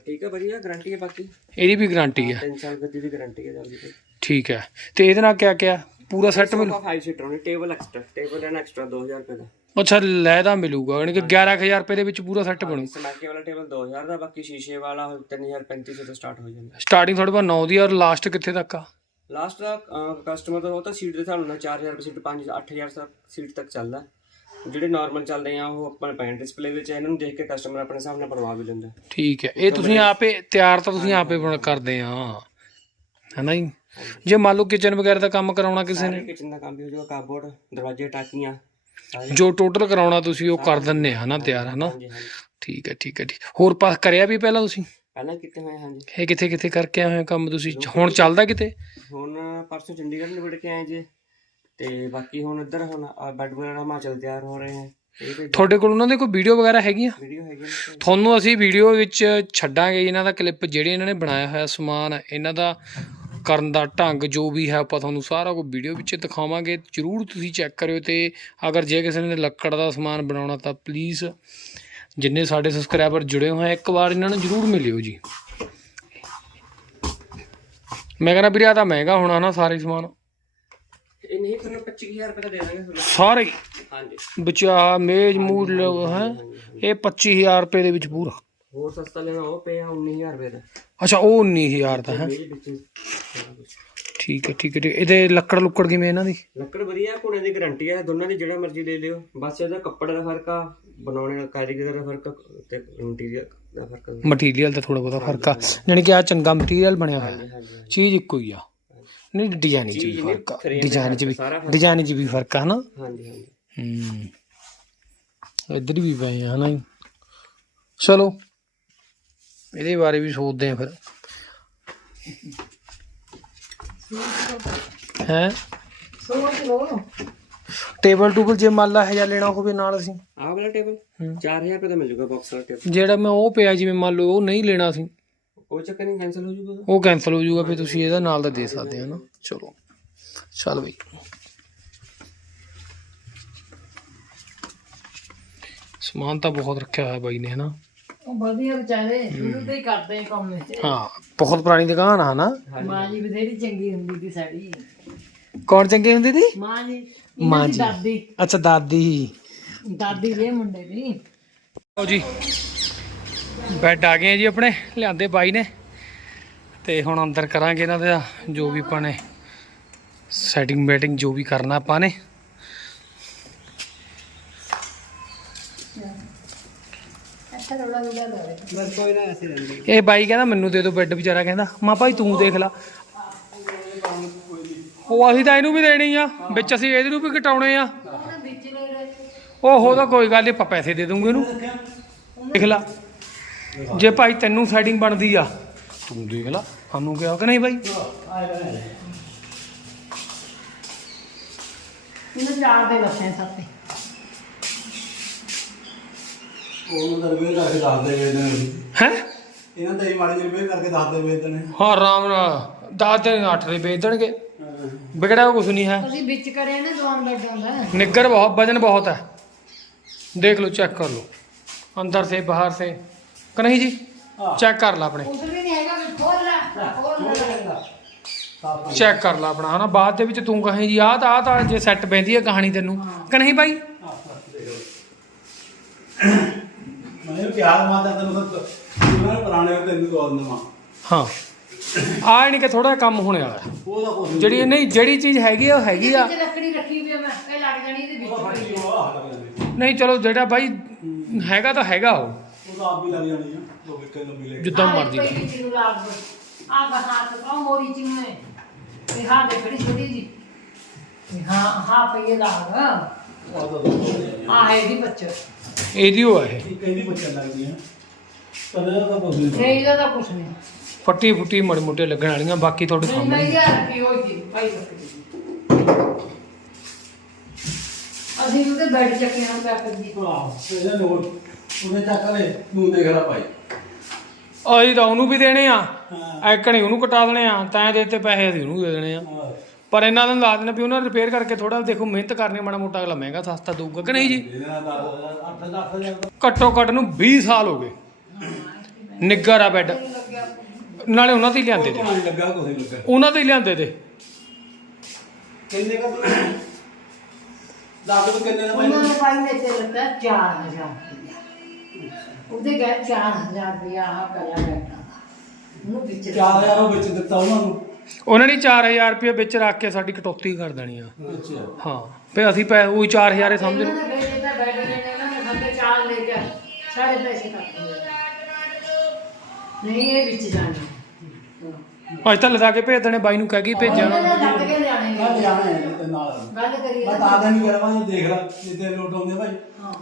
[SPEAKER 3] ਠੀਕ ਹੈ ਵਧੀਆ ਗਾਰੰਟੀ ਹੈ ਬਾਕੀ।
[SPEAKER 1] ਇਹਦੀ ਵੀ ਗਾਰੰਟੀ ਹੈ।
[SPEAKER 3] 3 ਸਾਲ ਗੱਦੀ ਦੀ ਗਾਰੰਟੀ ਹੈ ਜਲਦੀ ਤੇ
[SPEAKER 1] ਠੀਕ ਹੈ। ਤੇ ਇਹਦੇ ਨਾਲ ਕਿਆ ਕਿਆ? ਪੂਰਾ ਸੈੱਟ ਮਿਲੂ
[SPEAKER 3] ਸੋਫਾ 5 ਸੀਟਰ ਹੋਣੀ table extra table and extra 2000 ਰੁਪਏ ਦਾ।
[SPEAKER 1] ਅੱਛਾ ਲੈ ਦਾ ਮਿਲੂਗਾ ਯਾਨੀ ਕਿ 11000 ਰੁਪਏ ਦੇ ਵਿੱਚ ਪੂਰਾ ਸੈੱਟ ਬਣੂ।
[SPEAKER 3] ਸਮੈਕੇ ਵਾਲਾ ਟੇਬਲ 2000 ਦਾ ਬਾਕੀ ਸ਼ੀਸ਼ੇ ਵਾਲਾ 3350 ਤੋਂ ਸਟਾਰਟ ਹੋ ਜਾਂਦਾ।
[SPEAKER 1] ਸਟਾਰਟਿੰਗ ਤੁਹਾਡੇ ਕੋਲ 9 ਦੀ ਔਰ ਲਾਸਟ ਕਿੱਥੇ ਤੱਕ ਆ?
[SPEAKER 3] ਲਾਸਟ ਦਾ ਕਸਟਮਰ ਦਾ ਉਹ ਤਾਂ ਸੀਟ ਦੇ ਹਿਸਾਬ ਨਾਲ 4000 ਰੁਪਏ ਸੀਟ 5 8000 ਤੱਕ ਸੀਟ ਤੱਕ ਚੱਲਦਾ ਜਿਹੜੇ ਨਾਰਮਲ ਚੱਲਦੇ ਆ ਉਹ ਆਪਾਂ ਪੈਨ ਡਿਸਪਲੇ ਵਿੱਚ ਇਹਨਾਂ ਨੂੰ ਦੇਖ ਕੇ ਕਸਟਮਰ ਆਪਣੇ ਨਾਲ ਬਣਵਾ ਵੀ ਲੈਂਦਾ
[SPEAKER 1] ਠੀਕ ਹੈ। ਇਹ ਤੁਸੀਂ ਆਪੇ ਤਿਆਰ ਤਾਂ ਤੁਸੀਂ ਆਪੇ ਬਣ ਕਰਦੇ ਆ। ਹੈਨਾ ਜੀ? ਜੇ ਮੰਨ ਲਓ ਕਿਚਨ ਵਗੈਰਾ ਦਾ ਕੰਮ ਕਰਾਉਣਾ ਕਿਸੇ ਨੇ।
[SPEAKER 3] ਕਿਚਨ ਦਾ ਕੰਮ ਵੀ ਹੋ ਜਾਊਗਾ ਕਾਬੋਰਡ ਦਰਵਾਜ਼ੇ ਟਾਕੀਆਂ
[SPEAKER 1] ਜੋ ਟੋਟਲ ਕਰਾਉਣਾ ਤੁਸੀਂ ਉਹ ਕਰ ਦਿੰਨੇ ਹਨਾ ਤਿਆਰ ਹਨਾ ਠੀਕ ਹੈ ਠੀਕ ਹੈ ਠੀਕ। ਹੋਰ ਪਾਸ ਕਰਿਆ ਵੀ ਪਹਿਲਾਂ ਤੁਸੀਂ?
[SPEAKER 3] ਪਹਿਲਾਂ ਕਿਤੇ ਹੋਏ ਹਾਂਜੀ।
[SPEAKER 1] ਇਹ ਕਿੱਥੇ ਕਿੱਥੇ ਕਰਕੇ ਆਏ ਹੋ ਕੰਮ ਤੁਸੀਂ? ਹੁਣ ਚੱਲਦਾ ਕਿਤੇ?
[SPEAKER 3] ਹੁਣ ਪਰਸੋਂ ਚੰਡੀਗੜ੍ਹ ਨਿਬੜ ਕੇ ਆਏ ਜੇ ਤੇ ਬਾਕੀ ਹੁਣ ਇੱਧਰ ਹੁਣ ਬੈੱਡ ਵਗੈਰਾ ਹਿਮਾਚਲ ਤਿਆਰ ਹੋ ਰਹੇ ਹੈ
[SPEAKER 1] ਤੁਹਾਡੇ ਕੋਲ ਉਹਨਾਂ ਦੇ ਕੋਈ ਵੀਡੀਓ ਵਗੈਰਾ ਹੈਗੀਆਂ?
[SPEAKER 3] ਵੀਡੀਓ
[SPEAKER 1] ਤੁਹਾਨੂੰ ਅਸੀਂ ਵੀਡੀਓ ਵਿੱਚ ਛੱਡਾਂਗੇ ਇਹਨਾਂ ਦਾ ਕਲਿੱਪ ਜਿਹੜੇ ਇਹਨਾਂ ਨੇ ਬਣਾਇਆ ਹੋਇਆ ਸਮਾਨ ਇਹਨਾਂ ਦਾ ਕਰਨ ਦਾ ਢੰਗ ਜੋ ਵੀ ਹੈ ਆਪਾਂ ਤੁਹਾਨੂੰ ਸਾਰਾ ਕੁਝ ਵੀਡੀਓ ਵਿੱਚ ਦਿਖਾਵਾਂਗੇ। ਜਰੂਰ ਤੁਸੀਂ ਚੈੱਕ ਕਰਿਓ ਤੇ ਅਗਰ ਜੇ ਕਿਸੇ ਨੇ ਲੱਕੜ ਦਾ ਸਮਾਨ ਬਣਾਉਣਾ ਤਾਂ ਪਲੀਜ਼ ਜਿੰਨੇ ਸਾਡੇ ਸਬਸਕ੍ਰਾਈਬਰ ਜੁੜੇ ਹੋਏ ਆ ਇੱਕ ਵਾਰ ਇਹਨਾਂ ਨੂੰ ਜਰੂਰ ਮਿਲਿਓ ਜੀ। ਮੈਂ ਕਹਿੰਦਾ ਵੀਰੇ ਆਹ ਤਾਂ ਮਹਿੰਗਾ ਹੋਣਾ ਨਾ ਸਾਰੇ ਸਮਾਨ।
[SPEAKER 3] ਇਹ ਨਹੀਂ ਤੁਹਾਨੂੰ 25000 ਰੁਪਏ ਦਾ ਦੇ ਦਾਂਗੇ ਤੁਹਾਨੂੰ।
[SPEAKER 1] ਸਾਰੇ?
[SPEAKER 3] ਹਾਂਜੀ।
[SPEAKER 1] ਬਚਾ ਮੇਜ਼ ਮੂਡ ਹੈ? ਇਹ 25000 ਰੁਪਏ ਦੇ ਵਿੱਚ ਪੂਰਾ।
[SPEAKER 3] ਹੋਰ ਸਸਤਾ ਲੈਣਾ ਉਹ ਪਿਆ 19000 ਰੁਪਏ ਦਾ।
[SPEAKER 1] ਅੱਛਾ ਉਹ 19000 ਦਾ ਹੈ?
[SPEAKER 3] ਮੇਰੇ ਵਿੱਚ ਸਾਰਾ ਕੁਛ।
[SPEAKER 1] ਠੀਕ ਹੈ ਠੀਕ ਹੈ ਠੀਕ ਹੈ। ਇਹਦੇ ਲੱਕੜ ਲੁੱਕੜ ਕਿਵੇਂ ਇਹਨਾਂ ਦੀ?
[SPEAKER 3] ਲੱਕੜ ਵਧੀਆ ਕੋਨੇ ਦੀ ਗਾਰੰਟੀ ਹੈ ਦੋਨਾਂ ਦੀ ਜਿਹੜਾ ਮਰਜ਼ੀ ਲੈ ਲਿਓ ਬਸ ਇਹਦਾ ਕੱਪੜੇ ਦਾ ਫ਼ਰਕ ਆ ਬਣਾਉਣੇ ਦਾ ਕਾਰੀਗਰ ਦਾ ਫ਼ਰਕ ਤੇ ਇੰਟੀਰੀਅਰ ਦਾ ਫ਼ਰਕ
[SPEAKER 1] ਮਟੀਰੀਅਲ ਦਾ ਥੋੜਾ ਬਹੁਤਾ ਫ਼ਰਕ ਆ। ਜਾਣੀ ਕਿ ਆ ਚੰਗਾ ਮਟੀਰੀਅਲ ਬਣਿਆ ਹੋਇਆ।
[SPEAKER 3] ਹਾਂਜੀ ਹਾਂਜੀ
[SPEAKER 1] ਚੀਜ਼ ਇੱਕੋ ਹੀ ਆ। ਨਹੀਂ ਡਿਜ਼ਾਈਨ 'ਚ ਵੀ
[SPEAKER 3] ਚੀਜ਼ ਨਹੀਂ,
[SPEAKER 1] ਫ਼ਰਕ ਆ।
[SPEAKER 3] frame
[SPEAKER 1] ਡਿਜ਼ਾਈਨ 'ਚ ਵੀ
[SPEAKER 3] ਸਾਰਾ ਫ਼ਰਕ।
[SPEAKER 1] ਡਿਜ਼ਾਈਨ 'ਚ ਵੀ ਫ਼ਰਕ ਆ ਹਨਾ?
[SPEAKER 3] ਹਾਂਜੀ ਹਾਂਜੀ।
[SPEAKER 1] ਹੂੰ। ਇੱਧਰ ਵੀ ਪਏ ਆ ਹਨਾ ਜੀ। ਚਲੋ ਇਹਦੇ ਬਾਰੇ ਵੀ ਸੋਚਦੇ ਆ ਫਿਰ। ਹੈ?
[SPEAKER 2] ਸੋਚ ਲੋ
[SPEAKER 1] ਟੇਬਲ ਟੂਬਲ ਜੇ ਮੰਨ ਲਾ ਇਹ ਜਿਹਾ ਲੈਣਾ ਹੋਵੇ ਨਾਲ ਅਸੀਂ।
[SPEAKER 3] ਆਹ ਵਾਲਾ ਟੇਬਲ
[SPEAKER 1] ਹੂੰ।
[SPEAKER 3] 4000 ਰੁਪਏ ਦਾ ਮਿਲ ਜੂਗਾ ਬਾਕਸ ਵਾਲਾ ਟੇਬਲ
[SPEAKER 1] ਜਿਹੜਾ ਮੈਂ ਉਹ ਪਿਆ ਜਿਵੇਂ ਮੰਨ ਲਓ ਉਹ ਨਹੀਂ ਲੈਣਾ ਸੀ
[SPEAKER 3] ਉਹ ਚੱਕਰ ਨਹੀਂ ਕੈਨਸਲ ਹੋ ਜੂਗਾ
[SPEAKER 1] ਉਹ ਕੈਨਸਲ ਹੋ ਜਾਊਗਾ ਫਿਰ ਤੁਸੀਂ ਇਹਦਾ ਨਾਲ ਦਾ ਦੇ ਸਕਦੇ ਹੋ ਨਾ। ਚਲੋ ਚੱਲ ਬਈ। ਸਮਾਨ ਤਾਂ ਬਹੁਤ ਰੱਖਿਆ ਹੋਇਆ ਬਾਈ ਨੇ ਹਨਾ?
[SPEAKER 2] ਉਹ ਵਧੀਆ ਵਿਚਾਰੇ ਸ਼ੁਰੂ ਤੋਂ ਹੀ ਕਰਦੇ ਆ ਕੰਮ ਇਹ।
[SPEAKER 1] ਹਾਂ ਬਹੁਤ ਪੁਰਾਣੀ ਦੁਕਾਨ ਆ ਹਨਾ?
[SPEAKER 2] ਮਾਂ ਜੀ ਬਥੇਰੀ ਚੰਗੀ ਹੁੰਦੀ ਸੀ ਸਾਡੀ
[SPEAKER 1] ਕੌਣ ਚੰਗੀ ਹੁੰਦੀ ਸੀ?
[SPEAKER 2] ਮਾਂ ਜੀ।
[SPEAKER 1] ਮਾਂ ਜੀ।
[SPEAKER 2] ਦਾਦੀ।
[SPEAKER 1] ਅੱਛਾ ਦਾਦੀ
[SPEAKER 2] ਦਾਦੀ ਦੇ ਮੁੰਡੇ ਦੀ।
[SPEAKER 1] ਲਓ ਜੀ ਬੈੱਡ ਆ ਗਏ ਆ ਜੀ ਆਪਣੇ ਲਿਆਂਦੇ ਬਾਈ ਨੇ। ਤੇ ਹੁਣ ਅੰਦਰ ਕਰਾਂਗੇ ਇਹਨਾਂ ਦਾ ਜੋ ਵੀ ਆਪਾਂ ਨੇ ਸੈਟਿੰਗ ਬੈਟਿੰਗ ਜੋ ਵੀ ਕਰਨਾ ਆਪਾਂ ਨੇ। ਇਹ ਬਾਈ ਕਹਿੰਦਾ ਮੈਨੂੰ ਦੇ ਦਿਓ ਬੈੱਡ ਵਿਚਾਰਾ ਕਹਿੰਦਾ ਮਾਂ ਭਾਈ ਤੂੰ ਦੇਖ ਲੈ। ਉਹ ਅਸੀਂ ਤਾਂ ਇਹਨੂੰ ਵੀ ਦੇਣੀ ਆ ਵਿੱਚ ਅਸੀਂ ਇਹਦੇ ਨੂੰ ਵੀ ਘਟਾਉਣੇ ਆ। ਉਹ ਤਾਂ ਕੋਈ ਗੱਲ ਨਹੀਂ ਆਪਾਂ ਪੈਸੇ ਦੇ ਦੂੰਗੇ ਇਹਨੂੰ। ਦੇਖ ਲੈ ਜੇ ਭਾਈ ਤੈਨੂੰ ਸੈਟਿੰਗ ਬਣਦੀ ਆ ਤੂੰ ਦੇਖ ਲੈ ਸਾਨੂੰ ਕਿਹਾ ਕਿ ਨਹੀਂ ਬਾਈ?
[SPEAKER 2] ਇਹਨੂੰ ਚਾਰ ਦੇ ਲੱਸੇ ਸੱਤੇ
[SPEAKER 4] ਉਹਨੂੰ ਤਾਂ ਰਿਪੇਅਰ ਕਰਕੇ ਦੱਸ ਦੇ ਵੇਚਦੇ ਨੇ
[SPEAKER 1] ਹੈ?
[SPEAKER 4] ਇਹਨਾਂ ਤਾਂ ਇਹ ਮਾੜੀ ਜਿਹੀ ਰਿਪੇਅਰ ਕਰਕੇ ਦੱਸ ਦੇ ਵੇਚਦੇ ਨੇ
[SPEAKER 1] ਹਾਂ ਆਰਾਮ ਨਾਲ। 10 ਦਿਨ 8 ਦੇ ਵੇਚ ਦੇਣਗੇ। ਵਿਗੜਿਆ ਕੁਝ ਨਹੀਂ ਹੈ
[SPEAKER 2] ਅਸੀਂ ਵਿੱਚ ਕਰੇ ਨਾ ਦੁਆਨ ਬੈਠਾ ਹੁੰਦਾ
[SPEAKER 1] निग्गर बहुत वजन बहुत है देख लो चेक कर लो अंदर से बाहर से कि नहीं जी चेक कर ला अपने
[SPEAKER 2] ਉਧਰ ਵੀ ਨਹੀਂ ਹੈਗਾ ਵੀ ਖੋਲ ਲੈ ਖੋਲ ਲੈ
[SPEAKER 1] ਚੈੱਕ ਕਰ ਲਾ ਆਪਣਾ ਹਨਾ ਬਾਅਦ ਦੇ ਵਿੱਚ ਤੂੰ ਕਹੇ ਜੀ ਆਹ ਤਾਂ ਆਹ ਤਾਂ ਜੇ ਸੈੱਟ ਪੈਂਦੀ ਹੈ ਕਹਾਣੀ ਤੈਨੂੰ ਕਿ ਨਹੀਂ ਬਾਈ
[SPEAKER 4] ਮੈਂ ਪਿਆਰ ਮਾਤਾ ਤੈਨੂੰ ਤਾਂ ਉਹਨਾਂ ਨੇ ਪੁਰਾਣੇ ਉਹ ਤੈਨੂੰ ਕੋਲ ਨਵਾਂ
[SPEAKER 1] ਹਾਂ ਆਹ ਨਹੀਂ ਕਿ ਥੋੜਾ ਕੰਮ ਹੋਣੇ ਵਾਲਾ। ਹੈ।
[SPEAKER 4] ਉਹਦਾ ਕੁਝ
[SPEAKER 1] ਜਿਹੜੀ ਨਹੀਂ ਜਿਹੜੀ ਚੀਜ਼ ਹੈਗੀ ਆ ਉਹ ਹੈਗੀ ਆ।
[SPEAKER 2] ਵਿੱਚ ਲੱਕੜੀ ਰੱਖੀ ਵੀ ਆ ਮੈਂ ਇਹ ਲੱਗ ਜਾਣੀ ਇਹਦੇ ਵਿੱਚ ਪਈ ਆ।
[SPEAKER 1] ਨਹੀਂ ਚਲੋ ਜਿਹੜਾ ਬਾਈ ਹੈਗਾ ਤਾਂ ਹੈਗਾ ਉਹ।
[SPEAKER 4] ਉਹ ਤਾਂ ਆਪ ਵੀ ਲੱਗ ਜਾਣੀ ਆ ਦੋ ਕਿੱਕੇ ਲੰਬੀ ਲੈ ਕੇ
[SPEAKER 1] ਜਿੱਦਾਂ
[SPEAKER 2] ਆਹ
[SPEAKER 1] ਮਰਜ਼ੀ
[SPEAKER 2] ਪਈ
[SPEAKER 1] ਕਰ
[SPEAKER 2] ਵਿੱਚ ਨੂੰ ਲਾਗ ਦੋ ਆ ਗਾ ਹੱਥ ਪਾਉ ਮੋਰੀ ਨੂੰ। ਇਹ ਹਾਂ ਦੇ ਖੜੀ ਛੋਟੀ ਜੀ। ਇਹ ਹਾਂ ਹਾਂ ਪਈਏ ਲਾਗ
[SPEAKER 4] ਉਹ ਦੋ ਹੋ
[SPEAKER 2] ਆ ਹੈ ਦੀ ਬੱਚਾ
[SPEAKER 1] ਇਹਦੀ ਉਹ ਹੈ ਇਹ।
[SPEAKER 4] ਇੱਕ ਇਹਦੀ ਬੱਚਨ ਲੱਗਦੀ ਆ। ਪਰ ਇਹਦਾ ਤਾਂ ਕੁਝ ਨਹੀਂ।
[SPEAKER 2] ਨਹੀਂ ਇਹਦਾ ਤਾਂ ਕੁਛ ਨਹੀਂ।
[SPEAKER 1] ਫੱਟੀ ਫੁੱਟੀ ਮੋਟੇ ਮੋਟੇ ਲੱਗਣ ਵਾਲੀਆਂ ਬਾਕੀ ਤੁਹਾਡੇ ਸਾਹਮਣੇ ਹੀ।
[SPEAKER 2] ਯਾਰ ਕੀ ਹੋਈ ਸੀ ਭਾਈ ਬੱਕਰੀ ਅਸੀਂ ਉਹਦੇ ਬੈੱਡ ਚੱਕੇ ਹਾਂ ਬੈੱਡ ਦੀ
[SPEAKER 4] ਆਹ ਇਹਦਾ ਨੋਟ ਉਹਨੇ ਚੱਕ ਲੈ ਤੂੰ ਦੇਖ ਲੈ ਭਾਈ।
[SPEAKER 1] ਅਸੀਂ ਤਾਂ ਉਹਨੂੰ ਵੀ ਦੇਣੇ ਆ।
[SPEAKER 4] ਹਾਂ।
[SPEAKER 1] ਐਕਣੇ ਉਹਨੂੰ ਕਟਾ ਦੇਣੇ ਆ ਤੈਂ ਦੇ ਤੇ ਪੈਸੇ ਅਸੀਂ ਉਹਨੂੰ ਦੇ ਦੇਣੇ ਆ।
[SPEAKER 4] ਹਾਂ।
[SPEAKER 1] ਪਰ ਇਹਨਾਂ ਨੂੰ ਲਾ ਦੇਣਾ ਵੀ ਉਹਨਾਂ ਰਿਪੇਅਰ ਕਰਕੇ ਥੋੜਾ ਦੇਖੋ ਮਿਹਨਤ ਕਰਨੀ ਮਾੜਾ ਮੋਟਾ ਅਗਲਾ ਮਹਿੰਗਾ ਸਸਤਾ ਦਊਗਾ ਕਿ ਨਹੀਂ ਜੀ?
[SPEAKER 4] ਇਹਦੇ ਨਾਲ ਤਾਂ 8 10 ਹਜ਼ਾਰ। ਦਾ
[SPEAKER 1] ਘੱਟੋ ਘੱਟ ਨੂੰ 20 ਸਾਲ ਹੋ ਗਏ। ਨਿੱਗਰ ਆ ਬੈੱਡ ਨਾਲੇ ਉਹਨਾਂ ਤੇ ਹੀ ਲਿਆਂਦੇ ਤੇ
[SPEAKER 4] ਲੱਗਾ ਲੱਗਾ।
[SPEAKER 1] ਉਹਨਾਂ ਤੇ ਹੀ ਲਿਆਂਦੇ ਤੇ
[SPEAKER 4] ਕਿੰਨੇ ਕਾ ਤੂੰ ਦੱਸ ਤੂੰ ਕਿੰਨੇ ਦਾ
[SPEAKER 2] ਉਹਨਾਂ ਨੇ ਪਾਈ ਨੇ ਤੇ ਲੱਗਾ 4000 ਰੁਪਇਆ। ਉਹਦੇ ਗਏ 4000 ਰੁਪਇਆ ਆ ਪਹਿਲਾ ਬੈਠਾ ਉਹਨੂੰ ਵਿੱਚ
[SPEAKER 4] 4000 ਉਹ ਵਿੱਚ ਦਿੱਤਾ ਉਹਨਾਂ ਨੂੰ?
[SPEAKER 1] ਉਹਨਾਂ ਨੇ 4000 ਰੁਪਏ ਵਿੱਚ ਰੱਖ ਕੇ ਸਾਡੀ ਕਟੌਤੀ ਕਰ ਦੇਣੀ ਆ।
[SPEAKER 4] ਅੱਛਾ।
[SPEAKER 1] ਹਾਂ ਫੇ ਅਸੀਂ ਪੈ ਉਹੀ 4000 ਹੀ ਸਮਝ ਲਓ
[SPEAKER 2] ਗਏ ਤਾਂ ਬੈਠ ਨੇ ਇਹਨਾਂ ਨੇ ਸਾਡੇ ਚਾਰ ਲੈ ਗਿਆ ਸਾਰੇ ਪੈਸੇ ਕੱਟ ਲਏ। ਨਹੀਂ ਇਹ ਵਿੱਚ ਜਾਣਾ।
[SPEAKER 1] ਅੱਜ ਤਾਂ ਲਦਾ ਕੇ ਭੇਜ ਦੇਣੇ ਬਾਈ ਨੂੰ ਕਹਿ ਗਈ ਭੇਜਣ
[SPEAKER 2] ਉਹਨਾਂ ਨੇ ਲੱਗ ਕੇ ਲਿਆਣੇ
[SPEAKER 4] ਮੈਂ ਜਾਣਾ ਹੈ ਤੇ ਨਾਲ।
[SPEAKER 2] ਗੱਲ ਕਰੀਏ
[SPEAKER 4] ਮੈਂ ਤਾਂ ਆਦਾ ਨਹੀਂ ਕਰਾਂ ਮੈਂ ਦੇਖ ਲਾ ਜਿੱਤੇ ਲੋਟ ਆਉਂਦੇ ਭਾਈ।
[SPEAKER 2] ਹਾਂ।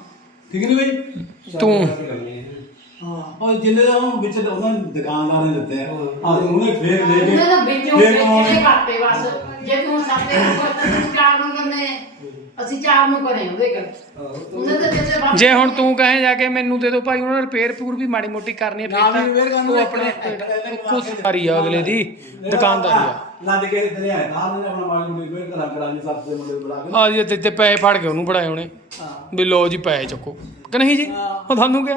[SPEAKER 4] ਠੀਕ ਨਹੀਂ ਭਾਈ?
[SPEAKER 1] ਤੂੰ।
[SPEAKER 2] ਹਾਂ
[SPEAKER 4] ਉਹ ਜਿੰਨੇ ਦਾ ਉਹ ਵਿੱਚ ਉਹਨਾਂ ਨੇ ਦੁਕਾਨਦਾਰ ਨੇ ਦਿੱਤੇ ਆ ਆਹ ਉਹਨੇ ਫੇਰ ਲੈ ਕੇ
[SPEAKER 2] ਉਹਨਾਂ ਦਾ ਵਿੱਚੋਂ
[SPEAKER 4] ਫੇਰ ਕਮਾਉਣੇ।
[SPEAKER 2] ਦੇ ਕੱਟੇ ਬਸ? ਜੇ ਤੂੰ ਸਾਡੇ ਨੂੰ ਕੋਈ ਚਾਰ ਨੂੰ। ਕਰਨੇ ਅਸੀਂ ਚਾਰ ਨੂੰ ਕਰੇ ਉਹਦੇ ਉਹਨਾਂ ਦੇ ਤੇ
[SPEAKER 1] ਜੇ ਹੁਣ ਤੂੰ ਕਹੇ ਜਾ ਕੇ ਮੈਨੂੰ ਦੇ ਦਿਓ ਭਾਈ ਉਹਨਾਂ ਨੇ ਰਿਪੇਅਰ ਪੂਰ ਵੀ ਮਾੜੀ ਮੋਟੀ ਕਰਨੀ ਹੈ
[SPEAKER 4] ਨਾਲ
[SPEAKER 1] ਫਿਰ
[SPEAKER 4] ਵੀ repair ਕਰਨੀ
[SPEAKER 1] ਉਹ
[SPEAKER 4] ਹੈ,
[SPEAKER 1] ਆਪਣੇ
[SPEAKER 4] ਇੱਕ- ਇੱਕ- ਇੱਕ-
[SPEAKER 1] ਕੁਸਦਾਰੀ ਆ ਅਗਲੇ ਦੀ ਦੁਕਾਨਦਾਰੀ ਆ।
[SPEAKER 4] ਲੱਦ ਕੇ ਇੱਥੇ ਆਇਆ ਨਾਲ ਨੇ ਆਪਣਾ ਮਾਲ ਮੁੰਡੇ ਕੋਈ ਕਰਾ ਕਰਾ ਜੀ ਸੱਤ ਦੇ ਮੁੰਡੇ ਬੁਲਾ ਕੇ।
[SPEAKER 1] ਆ ਜੀ ਤੇ ਤੇ ਪੈਸੇ ਫੜ ਕੇ ਉਹਨੂੰ ਫੜਾਏ ਉਹਨੇ
[SPEAKER 4] ਹਾਂ।
[SPEAKER 1] ਵੀ ਲੋ ਜੀ ਪੈਸੇ ਚੱਕੋ। ਕਿ ਨਹੀਂ ਜੀ? ਉਹ ਤੁਹਾਨੂੰ ਕਿਹਾ?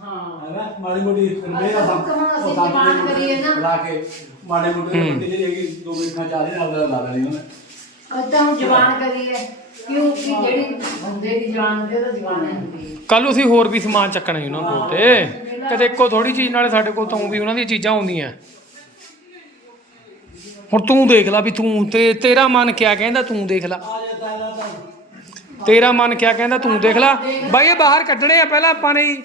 [SPEAKER 2] ਹਾਂ।
[SPEAKER 4] ਹੈਨਾ ਮਾੜੀ ਮੋਟੀ ਰੁਪਏ ਦਾ
[SPEAKER 2] ਅਸੀਂ demand ਕਰੀਏ ਨਾ।
[SPEAKER 4] ਲਾ ਕੇ ਮਾੜੇ ਮੋਟੇ ਬੰਦੇ ਜਿਹੜੀ ਹੈਗੀ ਦੋ ਮਿੰਟਾਂ ਚਾਹ ਨਾਲ ਦਾ ਲਾ ਦੇਣੀ ਉਹਨੇ।
[SPEAKER 2] ਅੱਧਾ ਹੁਣ ਜਵਾਨ ਕਰੀਏ, ਕਿਉਂਕਿ ਜਿਹੜੀ ਬੰਦੇ ਦੀ ਜਾਨ ਤੇ ਤਾਂ ਜਵਾਨ ਹੁੰਦੀ ਹੈ।
[SPEAKER 1] ਕੱਲ ਅਸੀਂ ਹੋਰ ਵੀ ਸਮਾਨ ਚੱਕਣਾ ਜੀ ਉਹਨਾਂ ਕੋਲ ਤੇ। ਕਦੇ ਇੱਕੋ ਥੋੜੀ ਚੀਜ਼ ਨਾਲੇ ਸਾਡੇ ਕੋਲ ਤਾਂ ਵੀ ਉਹਨਾਂ ਦੀਆਂ ਚੀਜ਼ਾਂ ਆਉਂਦੀਆਂ ਹੁਣ ਤੂੰ ਦੇਖ ਲੈ ਵੀ ਤੂੰ ਤੇ ਤੇਰਾ ਮਨ ਕਿਆ ਕਹਿੰਦਾ, ਤੂੰ ਦੇਖ ਲੈ। ਤੇਰਾ ਮਨ ਕਿਆ ਕਹਿੰਦਾ, ਤੂੰ ਦੇਖ ਲੈ। ਬਾਈ, ਇਹ ਬਾਹਰ ਕੱਢਣੇ ਆ, ਪਹਿਲਾਂ ਆਪਾਂ ਨੇ ਜੀ।